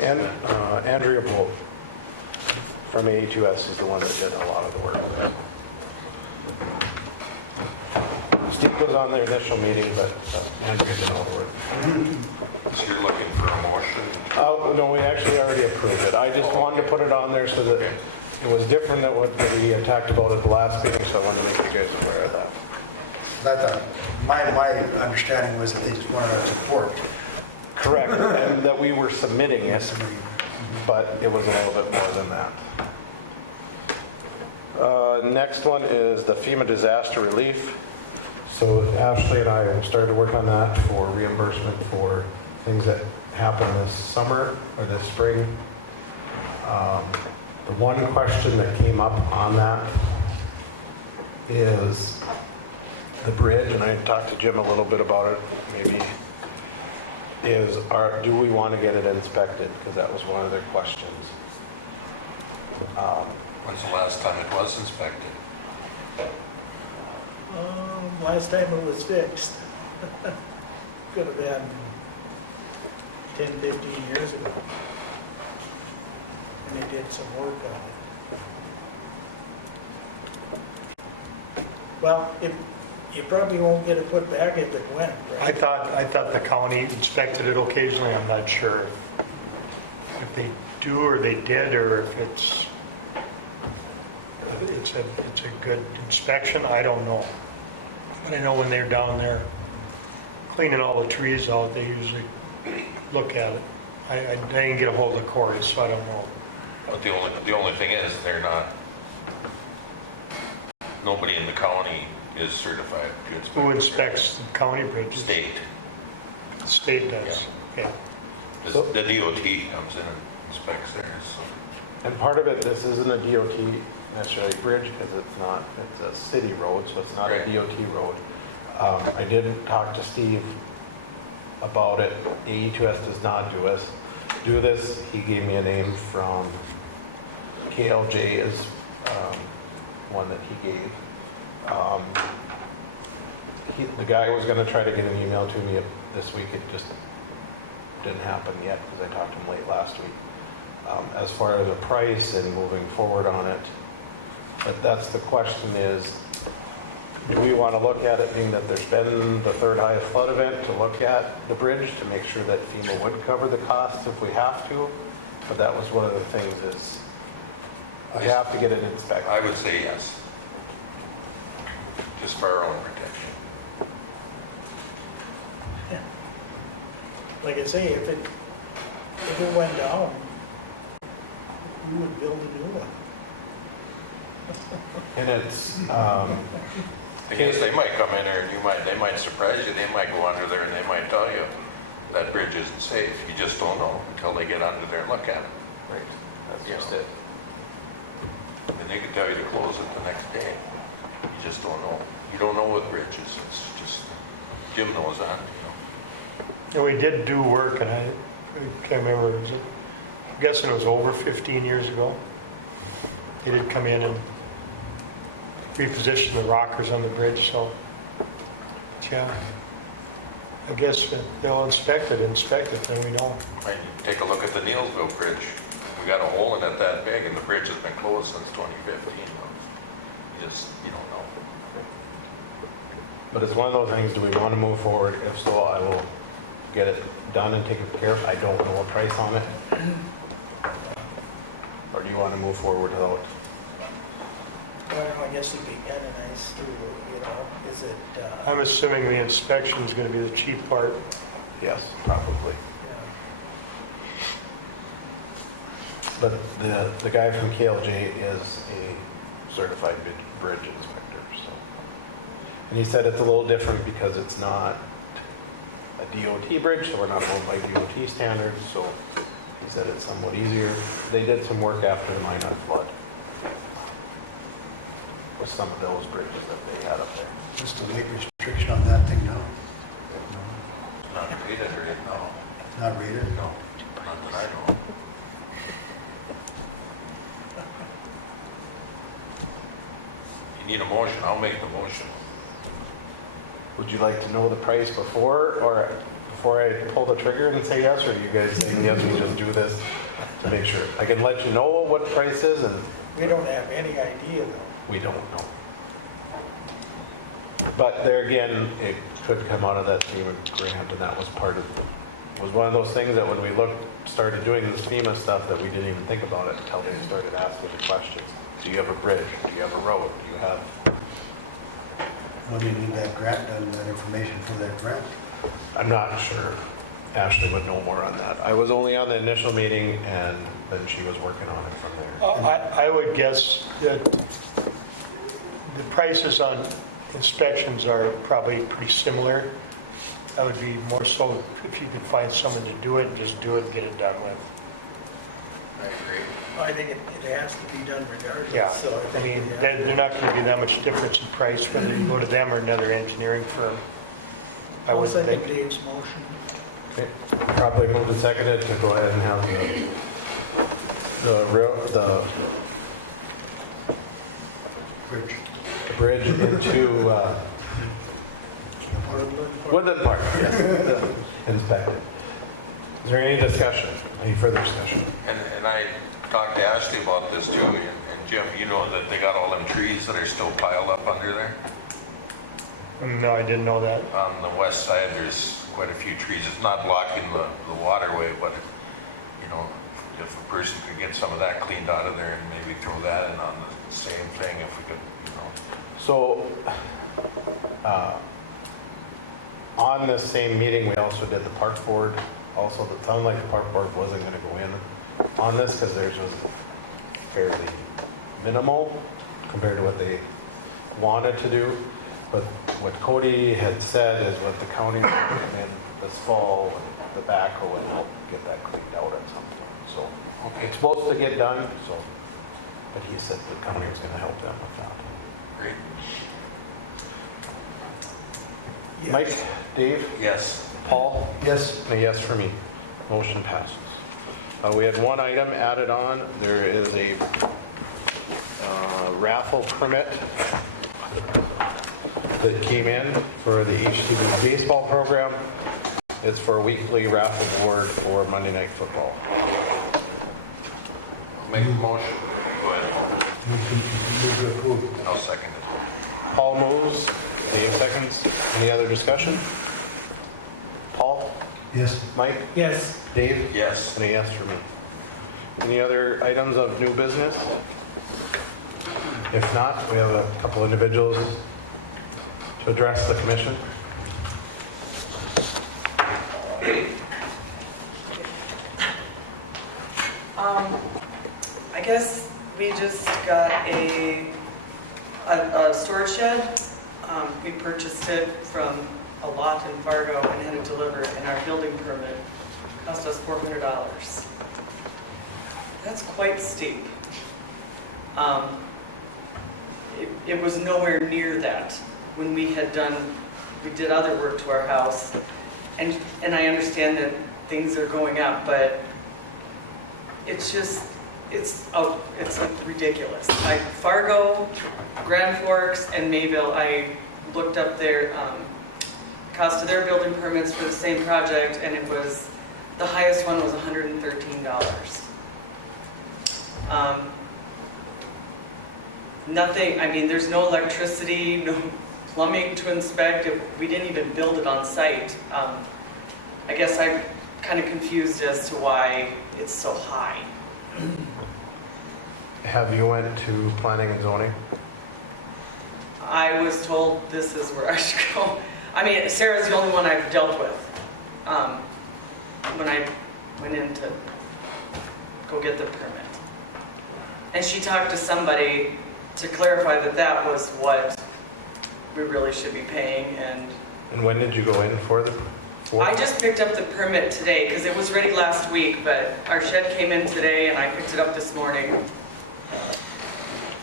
And Andrea Bolt from A2S is the one that did a lot of the work. Steve was on their initial meeting, but Andrea did all the work. So you're looking for a motion? Oh, no, we actually already approved it. I just wanted to put it on there so that it was different than what we had talked about at the last meeting, so I wanted to make you guys aware of that. I thought, my understanding was that they just wanted our support. Correct, and that we were submitting it, Somebody- but it was a little bit more than that. Next one is the FEMA disaster relief. So Ashley and I have started to work on that for reimbursement for things that happened this summer or this spring. The one question that came up on that is the bridge, and I talked to Jim a little bit about it, maybe, do we want to get it inspected? Because that was one of their questions. When's the last time it was inspected? Last time it was fixed. Could have been 10, 15 years ago. And they did some work on it. Well, you probably won't get it put back if it went, I right? thought the county inspected it occasionally, I'm not sure if they do or they did, or if it's a good inspection, I don't know. But I know when they're down there cleaning all the trees out, they usually look at it. I didn't get a hold of Corey, so I don't know. But the only thing is, nobody in the county is certified to inspect. Who inspects the county bridges? State. The state does, yeah. The DOT comes in and inspects theirs. And part of it, this isn't a DOT necessarily bridge because it's a city road, so it's not a Right. DOT road. I did talk to Steve about it. AE2S does not do this. He gave me a name from KLJ is one that he gave. The guy was going to try to get an email to me this week. It just didn't happen yet because I talked to him late last week. As far as the price and moving forward on it, but that's the question is, do we want to look at it being that there's been the third highest flood event to look at the bridge to make sure that FEMA would cover the costs if we have to? But that was one of the things is we have to get it inspected. I would say yes. Just for our own protection. Like I say, if it went down, you would build a new one. And it's, I guess they might come in there and they might surprise you. They might go under there and they might tell you that bridge isn't safe. You just don't know until they get under there and look at it. right, that's just it. And they can tell you to close it the next day. You just don't know. You don't know what bridges. It's just, Jim knows that, And we did do work, and I can't remember, I'm guessing it was over 15 years ago. They did come in and reposition the rockers on the bridge, so, yeah. I guess they'll inspect it, then we know. Right, take a look at the Neilsville Bridge. We got a hole in it that big and the bridge has been closed since 2015. You don't know. But it's one of those things, do we want to move forward? If so, I will get it done and taken care of. I don't know a price on it. Or do you want to move forward without? Well, I guess it'd be kind of nice to, is it, I'm assuming the inspection is going to be the cheap part. Yes, probably. But the guy from KLJ is a certified bridge inspector, so. And he said it's a little different because it's not a DOT bridge, so we're not owned by DOT standards, so he said it's somewhat easier. They did some work after the Minot flood with some of those bridges that they had up there. Just a weight restriction on that thing now? Not rated or, no, Not rated? no, not that I know. You need a motion, I'll make the motion. Would you like to know the price before I pull the trigger and say yes, or do you guys say yes, we just do this to make sure? I can let you know what the price is, and We don't have any idea though. we don't know. But there again, it could come out of that FEMA grant, and that was was one of those things that when we started doing this FEMA stuff, that we didn't even think about it until they started asking the questions. Do you have a bridge? Do you have a road? Do you have... When do you need that grant, done, that information for that grant? I'm not sure. Ashley would know more on that. I was only on the initial meeting, and then she was working on it from there. I would guess that the prices on inspections are probably pretty similar. That would be more so if you could find someone to do it, and just do it and get it done with. I agree. I think it has to be done regardless. Yeah, So I think mean, we have- they're not going to be that much difference in price whether you go to them or another engineering firm. I I'll would second think. Dave's motion. Okay. Probably moved and seconded to go ahead and have the Bridge. bridge into Woodland Park, yes, inspected. Is there any discussion, any further discussion? And I talked to Ashley about this too, and Jim, you know that they got all them trees that are still piled up under there? No, I didn't know that. On the west side, there's quite a few trees. It's not blocking the waterway, but, you know, if a person could get some of that cleaned out of there and maybe throw that in on the same thing, if we could, you know. So, on this same meeting, we also did the park board. Also, it sounded like the park board wasn't going to go in on this because theirs was fairly minimal compared to what they wanted to do. But what Cody had said is what the county will come in this fall with the backhoe and help get that cleaned out at some point. So, it's supposed to get done, so, but he said the county was going to help them with that. Great. Yes. Mike, Dave, Yes. Paul? Yes. A yes for me. Motion passes. We had one item added on. There is a raffle permit that came in for the HTV baseball program. It's for a weekly raffle board for Monday Night Football. Make the motion. Go ahead. Move to approve. I'll second it. Paul moves, Dave seconds. Any other discussion? Paul? Yes. Mike? Yes. Dave? Yes. And a yes for me. Any other items of new business? If not, we have a couple individuals to address the commission. I guess we just got a storage shed. We purchased it from a lot in Fargo and had it delivered, and our building permit cost us $400. That's quite steep. It was nowhere near that when we did other work to our house. And I understand that things are going up, but it's like ridiculous. Fargo, Grand Forks, and Mayville, I looked up their cost of their building permits for the same project, and the highest one was $113. Nothing, I mean, there's no electricity, no plumbing to inspect. We didn't even build it on site. I guess I'm kind of confused as to why it's so high. Have you went to planning and zoning? I was told this is where I should go. I mean, Sarah's the only one I've dealt with when I went in to go get the permit. And she talked to somebody to clarify that that was what we really should be paying. And when did you go in for the? I just picked up the permit today because it was ready last week, but our shed came in today and I picked it up this morning.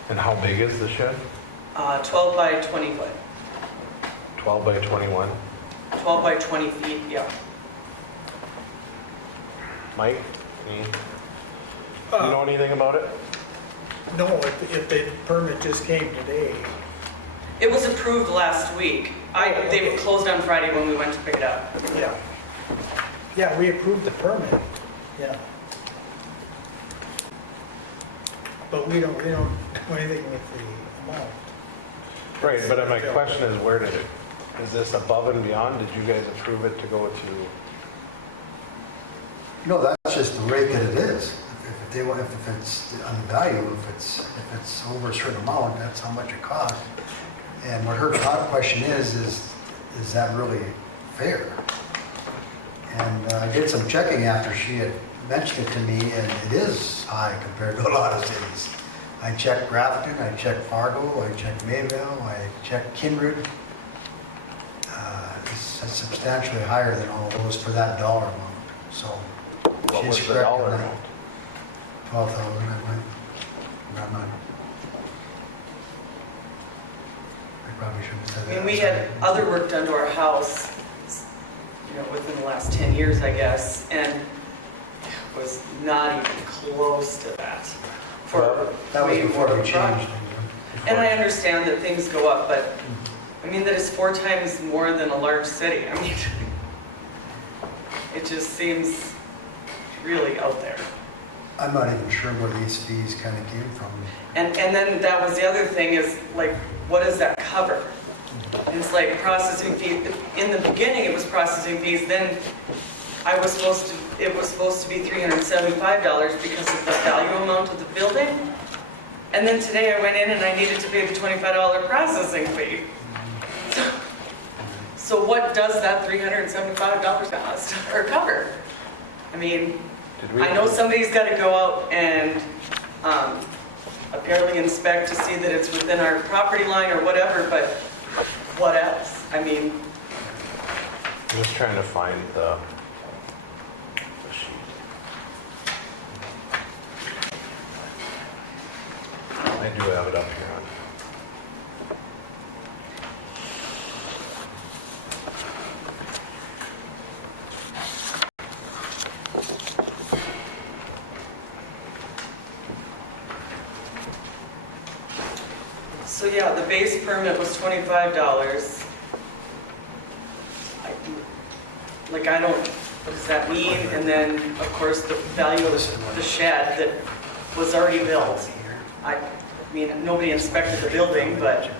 And how big is the shed? 12 by 20 foot. 12 by 21. 12 by 20 feet, yeah. Mike, you know anything about it? No, if the permit just came today, It was approved last week. They were closed on Friday when we went to pick it up. yeah. Yeah, we approved the permit, yeah. But we don't do anything with the amount. Right, but my question is, where did it, is this above and beyond? Did you guys approve it to go to? No, that's just the rate that it is. If they want, if it's on the value, if it's over a certain amount, that's how much it costs. And what her question is that really fair? And I did some checking after she had mentioned it to me, and it is high compared to a lot of cities. I checked Grafton, I checked Fargo, I checked Mayville, I checked Kindred. It's substantially higher than all those for that dollar amount, so. What was she's the correct dollar on that. amount? 12,000, I went. I probably shouldn't have said I that. mean, we had other work done to our house, within the last 10 years, I guess, and it was not even close to that. For That was way before more we product. changed. And I understand that things go up, but, I mean, that is 4 times more than a large city. I mean, it just seems really out there. I'm not even sure where these fees kind of came from. And then that was the other thing is, like, what does that cover? And it's like processing fees. In the beginning, it was processing fees, then it was supposed to be $375 because of the value amount of the building. And then today I went in and I needed to pay the $25 processing fee. So what does that $375 cost or cover? I mean, I know somebody's got to go out and apparently inspect to see that it's within our property line or whatever, but what else? I mean, I'm just trying to find the sheet. I do have it up here. so yeah, the base permit was $25. I don't, what does that mean? And then, of course, the value of the shed that was already built. I mean, nobody inspected the building, but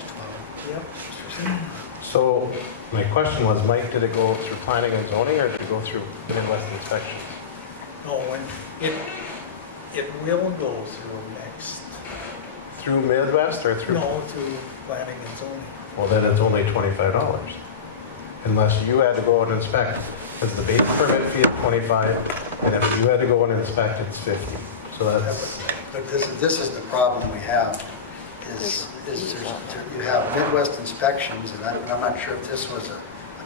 So my question was, Mike, did it go through planning and zoning or did it go through Midwest inspection? No, when it will go through next, Through Midwest or through? no, through planning and zoning. Well, then it's only $25. Unless you had to go and inspect, because the base permit fee is $25, and if you had to go and inspect, it's $50. So that's, But this is the problem we have, is you have Midwest inspections, and I'm not sure if this was a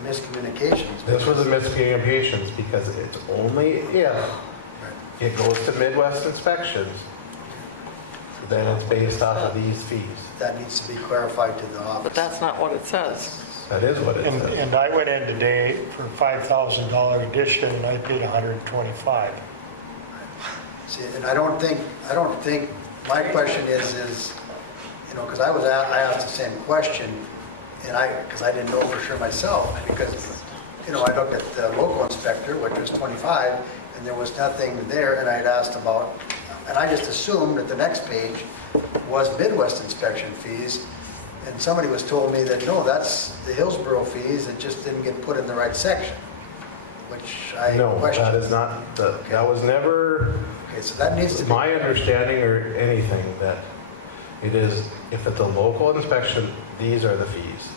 miscommunication. this was a miscommunications because it's only if it goes to Midwest inspections, then it's based off of these fees. That needs to be clarified to the office. But that's not what it says. That is what it says. And I went in today for $5,000 addition and I paid $125. See, and I don't think, my question is, because I asked the same question, and because I didn't know for sure myself, because, I looked at the local inspector, which was 25, and there was nothing there, and I had asked about, and I just assumed that the next page was Midwest inspection fees, and somebody was told me that, no, that's the Hillsboro fees, it just didn't get put in the right section, which I No, questioned. that is not, that was never Okay, so that needs to be. my understanding or anything that it is, if it's a local inspection, these are the fees.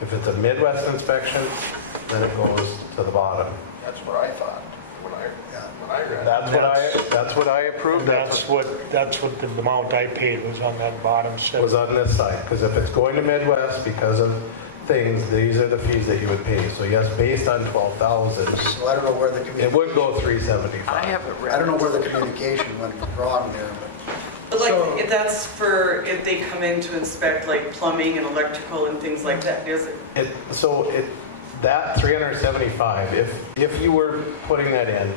If it's a Midwest inspection, then it goes to the bottom. That's what I thought when I $1,500. That's what I approved. That's what the amount I paid was on that bottom set. Was on this side, because if it's going to Midwest because of things, these are the fees that you would pay. So yes, based on 12,000, So I don't know where the it communication, would go I 375. have it I read. don't know where the communication went wrong there, but But like, So- if that's for, if they come in to inspect like plumbing and electrical and things like that, is it? That 375, if you were putting that in,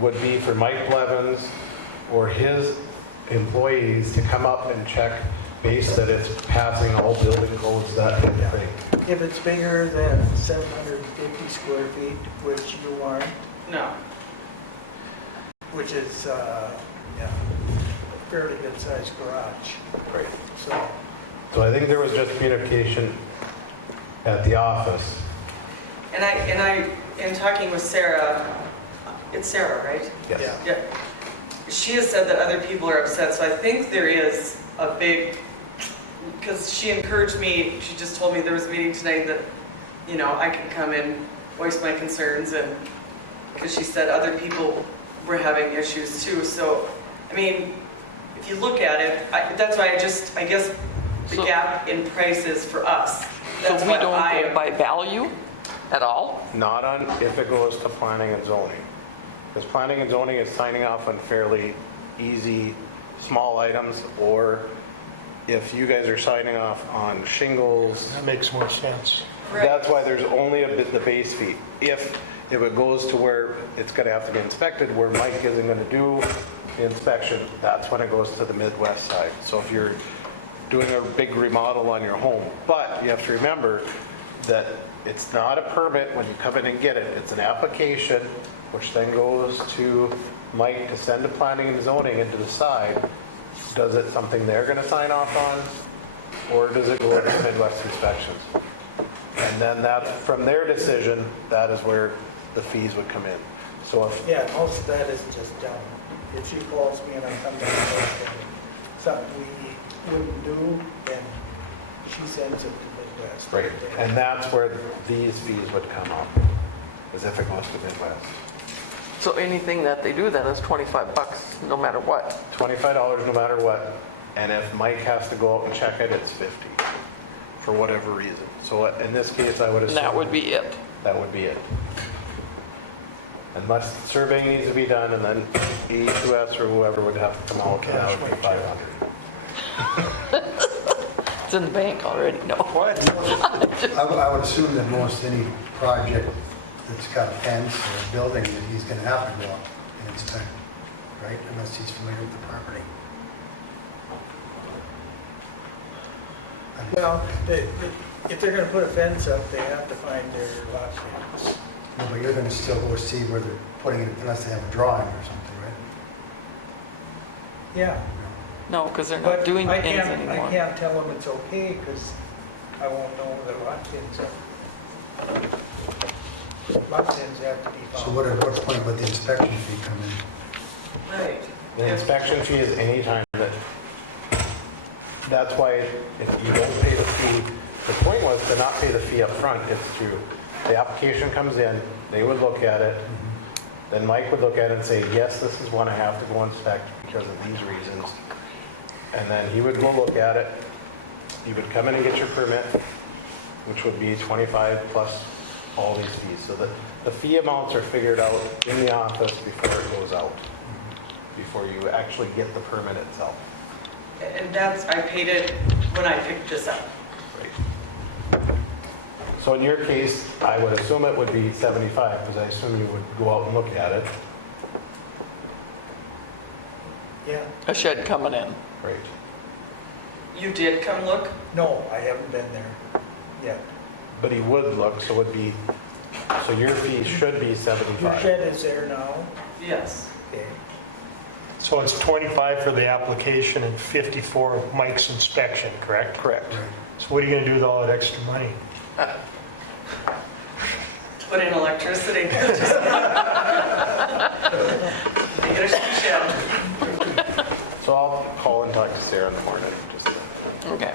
would be for Mike Blevins or his employees to come up and check based that it's passing all building codes, that type of thing. If it's bigger than 750 square feet, which you aren't, No. which is, yeah, a fairly good sized garage, Right. so. So I think there was just communication at the office. And in talking with Sarah, it's Sarah, right? Yes. Yeah. Yeah. She has said that other people are upset, so I think there is a big, because she encouraged me, she just told me there was a meeting tonight that, you know, I could come and voice my concerns, and, because she said other people were having issues too, so, I mean, if you look at it, that's why I guess the So- gap in prices for us. So That's we what don't I go am. by value at all? Not on if it goes to planning and zoning. Because planning and zoning is signing off on fairly easy, small items, or if you guys are signing off on shingles, That makes more sense. Right. that's why there's only the base fee. If it goes to where it's gonna have to be inspected, where Mike isn't gonna do the inspection, that's when it goes to the Midwest side. So if you're doing a big remodel on your home, but you have to remember that it's not a permit when you come in and get it, it's an application, which then goes to Mike to send to planning and zoning and to decide, does it something they're gonna sign off on, or does it go to Midwest inspections? And then that, from their decision, that is where the fees would come in. So if, Yeah, most of that is just done. If she calls me and I come down and something we wouldn't do, then she sends it to Midwest. right, and that's where these fees would come up, is if it goes to Midwest. So anything that they do, that is 25 bucks, no matter what. $25 no matter what, and if Mike has to go out and check it, it's 50, for whatever reason. So in this case, I would And assume. that would be it. That would be it. Unless the surveying needs to be done, and then E2S or whoever would have to come out, and that would be 500. It's in the bank already, no. I would assume that most any project that's got a fence or a building, that he's gonna have to go up and inspect, right? Unless he's familiar with the property. Well, if they're gonna put a fence up, they have to find their lot fence. No, but you're gonna still go see where they're putting it, unless they have a drawing or something, right? Yeah, No, because they're not but doing I things can't, anymore. I can't tell them it's okay, because I won't know where the lot fence are. Lot fence have to be So found. what, at what point would the inspection fee come in? Right. The inspection fee is any time that, that's why if you don't pay the fee, the point was to not pay the fee up front. It's to, the application comes in, they would look at it, then Mike would look at it and say, yes, this is one I have to go inspect because of these reasons. And then he would go look at it, you would come in and get your permit, which would be 25 plus all these fees. So the fee amounts are figured out in the office before it goes out, before you actually get the permit itself. And that's, I paid it when I picked this up. So in your case, I would assume it would be 75, because I assume you would go out and look at it. Yeah, A shed coming in. Right. You did come look? no, I haven't been there yet. But he would look, so it'd be, so your fee should be Your 75. shed is there now? Yes. Okay. So it's 25 for the application and 54 of Mike's inspection, correct? Correct. So what are you gonna do with all that extra money? Put in electricity. Just Make it a shed. So I'll call and talk to Sarah in the morning. Just Okay.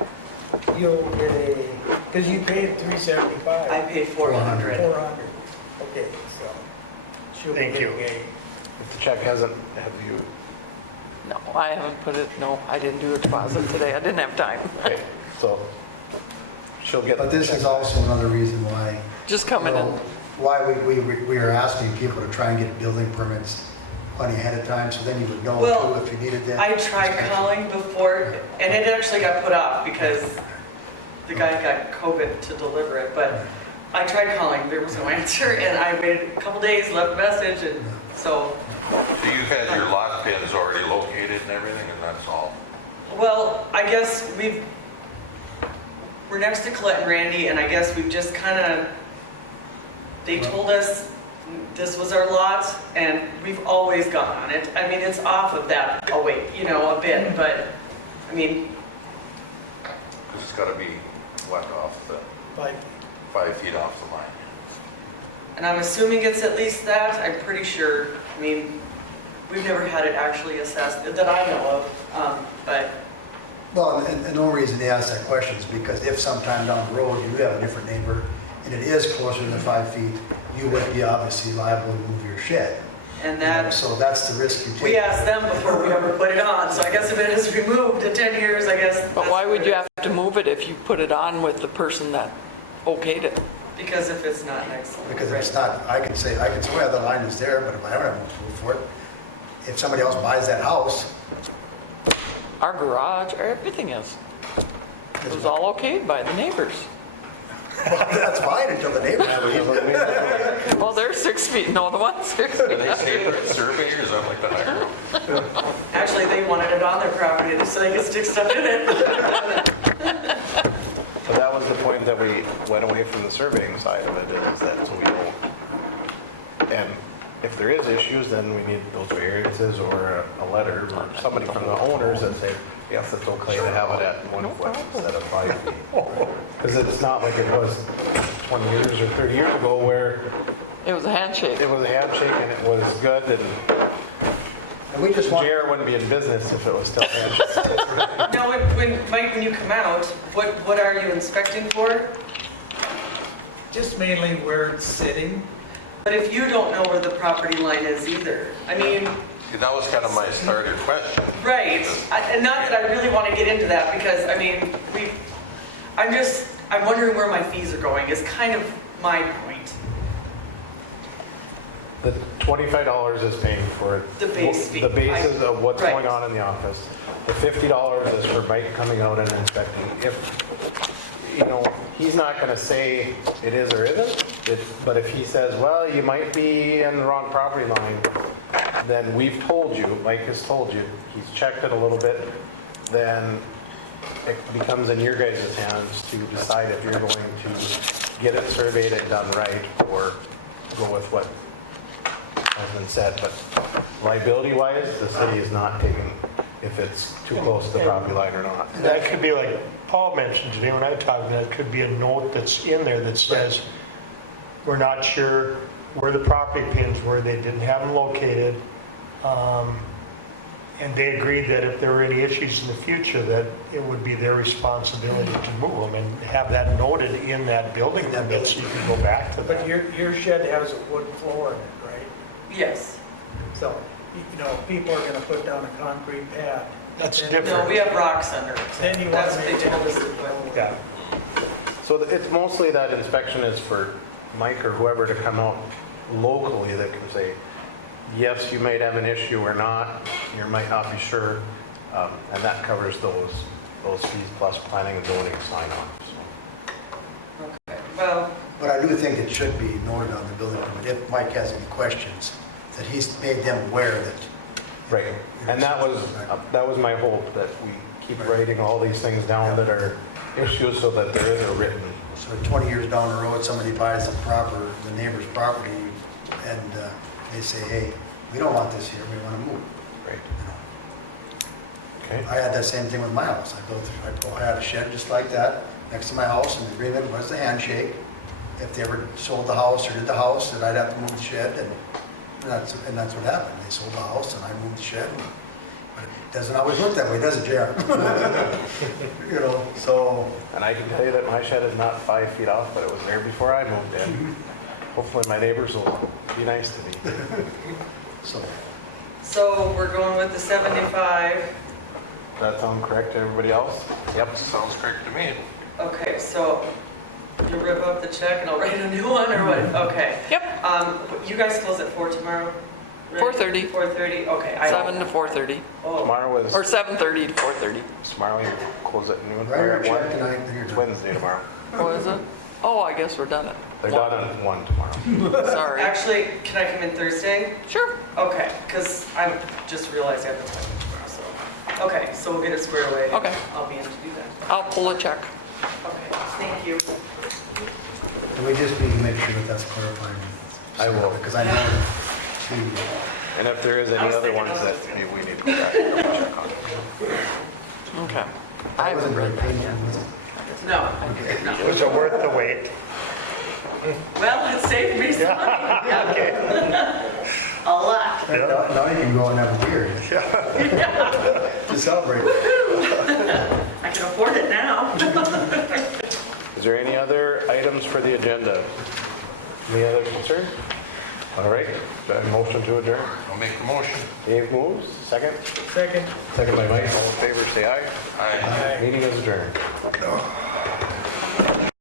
You'll get a, because you paid $375. I paid 400. 400. Okay, so. she'll Thank get you. a If the check hasn't, have you, No, I haven't put it, no, I didn't do a deposit today. I didn't have time. okay, so she'll get. But the this check is back. also another reason why, Just coming in. why we are asking people to try and get building permits plenty ahead of time, so then you would know Well, too if you needed that. I tried calling before, and it actually got put off because the guy got COVID to deliver it, but I tried calling, there was no answer, and I waited a couple days, left a message, and so, So you had your lock pins already located and everything, and that's all? well, I guess we're next to Colette and Randy, and I guess we've just kind of, they told us this was our lot, and we've always gone on it. I mean, it's off of that, a bit, but, I mean, Because it's got to be what, off the, Like, 5 feet off the line? and I'm assuming it's at least that, I'm pretty sure. I mean, we've never had it actually assessed that I know of, but, Well, and the only reason they ask that question is because if sometime down the road you have a different neighbor and it is closer than 5 feet, you would be obviously liable to move your shed. and that, So that's the risk you take. we asked them before we ever put it on, so I guess if it is removed in 10 years, I guess. But that's why what would it you is. have to move it if you put it on with the person that okayed it? Because if it's not next. Because it's not, I could say, well, the line is there, but if I don't have a proof for it, if somebody else buys that house, Our garage, everything is. It was all okayed by the neighbors. that's fine until the neighbor. Well, they're 6 feet, no, the one's 6 Do feet. they say for surveyors, I'd like to hire them. Actually, they wanted it on their property so they could stick stuff in it. So that was the point that we went away from the surveying side of it, is that so we don't, and if there is issues, then we need those variances or a letter or somebody from the owners that say, yes, it's okay to have it at 1 foot instead of 5 feet. Because it's not like it was 20 years or 30 years ago where It was a handshake. it was a handshake and it was good, and And we just want, JR wouldn't be in business if it was still handshake. Now, Mike, when you come out, what are you inspecting for? just mainly where it's sitting. But if you don't know where the property line is either, I mean, See, that was kind of my starter question. right, and not that I really want to get into that, because, I mean, I'm wondering where my fees are going, is kind of my point. The $25 is paying for The base fee. the basis of what's Right. going on in the office. The $50 is for Mike coming out and inspecting. If, he's not going to say it is or isn't, but if he says, well, you might be in the wrong property line, then we've told you, Mike has told you, he's checked it a little bit, then it becomes in your guys' hands to decide if you're going to get it surveyed and done right or go with what has been said. But liability-wise, the city is not taking if it's too close to the property line or not. That could be like Paul mentioned today when I talked, that could be a note that's in there that says, we're not sure where the property pins were, they didn't have them located. And they agreed that if there were any issues in the future, that it would be their responsibility to move them and have that noted in that building permit so you can go back to But that. your shed has a wood floor in it, right? Yes. So, people are gonna put down a concrete pad. That's Then- different. No, we have rocks under it. Then you That's want what to they make told us to it put. Yeah. So it's mostly that inspection is for Mike or whoever to come out locally that can say, yes, you might have an issue or not, you might not be sure, and that covers those fees plus planning and zoning sign off. Okay, well, but I do think it should be noted on the building permit, if Mike has any questions, that he's made them aware that. Right, and that was my hope, that we keep writing all these things down that are issues so that there is a written. So 20 years down the road, somebody buys the neighbor's property, and they say, hey, we don't want this here, we want to move. Right. You know. Okay. I had that same thing with my house. I had a shed just like that next to my house, and the agreement was the handshake. If they ever sold the house or did the house, then I'd have to move the shed, and that's what happened. They sold the house, and I moved the shed. But it doesn't always work that way, does it, JR? So. And I can tell you that my shed is not 5 feet off, but it was there before I moved in. Hopefully my neighbors will be nice to me. So, So we're going with the 75. That sound correct to everybody else? Yep, sounds correct to me. Okay, so you rip up the check and I'll write a new one or what? Okay. Yep, You guys close at 4 tomorrow? right? 4:30. 4:30, okay. 7 to 4:30, Oh, Tomorrow is, or 7:30 to 4:30. tomorrow you close at noon? Write or your at check 1? tonight, then you're It's done. Wednesday tomorrow. What is it? Oh, I guess we're done it. They're done at 1 tomorrow. Sorry. actually, can I come in Thursday? Sure. Okay, because I just realized I have the time tomorrow, so. Okay, so we'll get it squared away. Okay. I'll be in to do that. I'll pull a check. Okay, thank you. And we just need to make sure that that's clarified. I will. Because I know that she, And if there is I any was other thinking ones that those. maybe we need to go back and double check on. Okay. I I haven't wasn't read very that yet. patient, was it? No, Was it worth the wait? well, it saved me some money. Yeah. A lot. Now you can go and have a beer to celebrate. I can afford it now. Is there any other items for the agenda? Any other concern? All right, do I have a motion to adjourn? I'll make the motion. Dave moves, second. Second. Second by Mike, all in favor, say aye. Aye. Meeting is adjourned.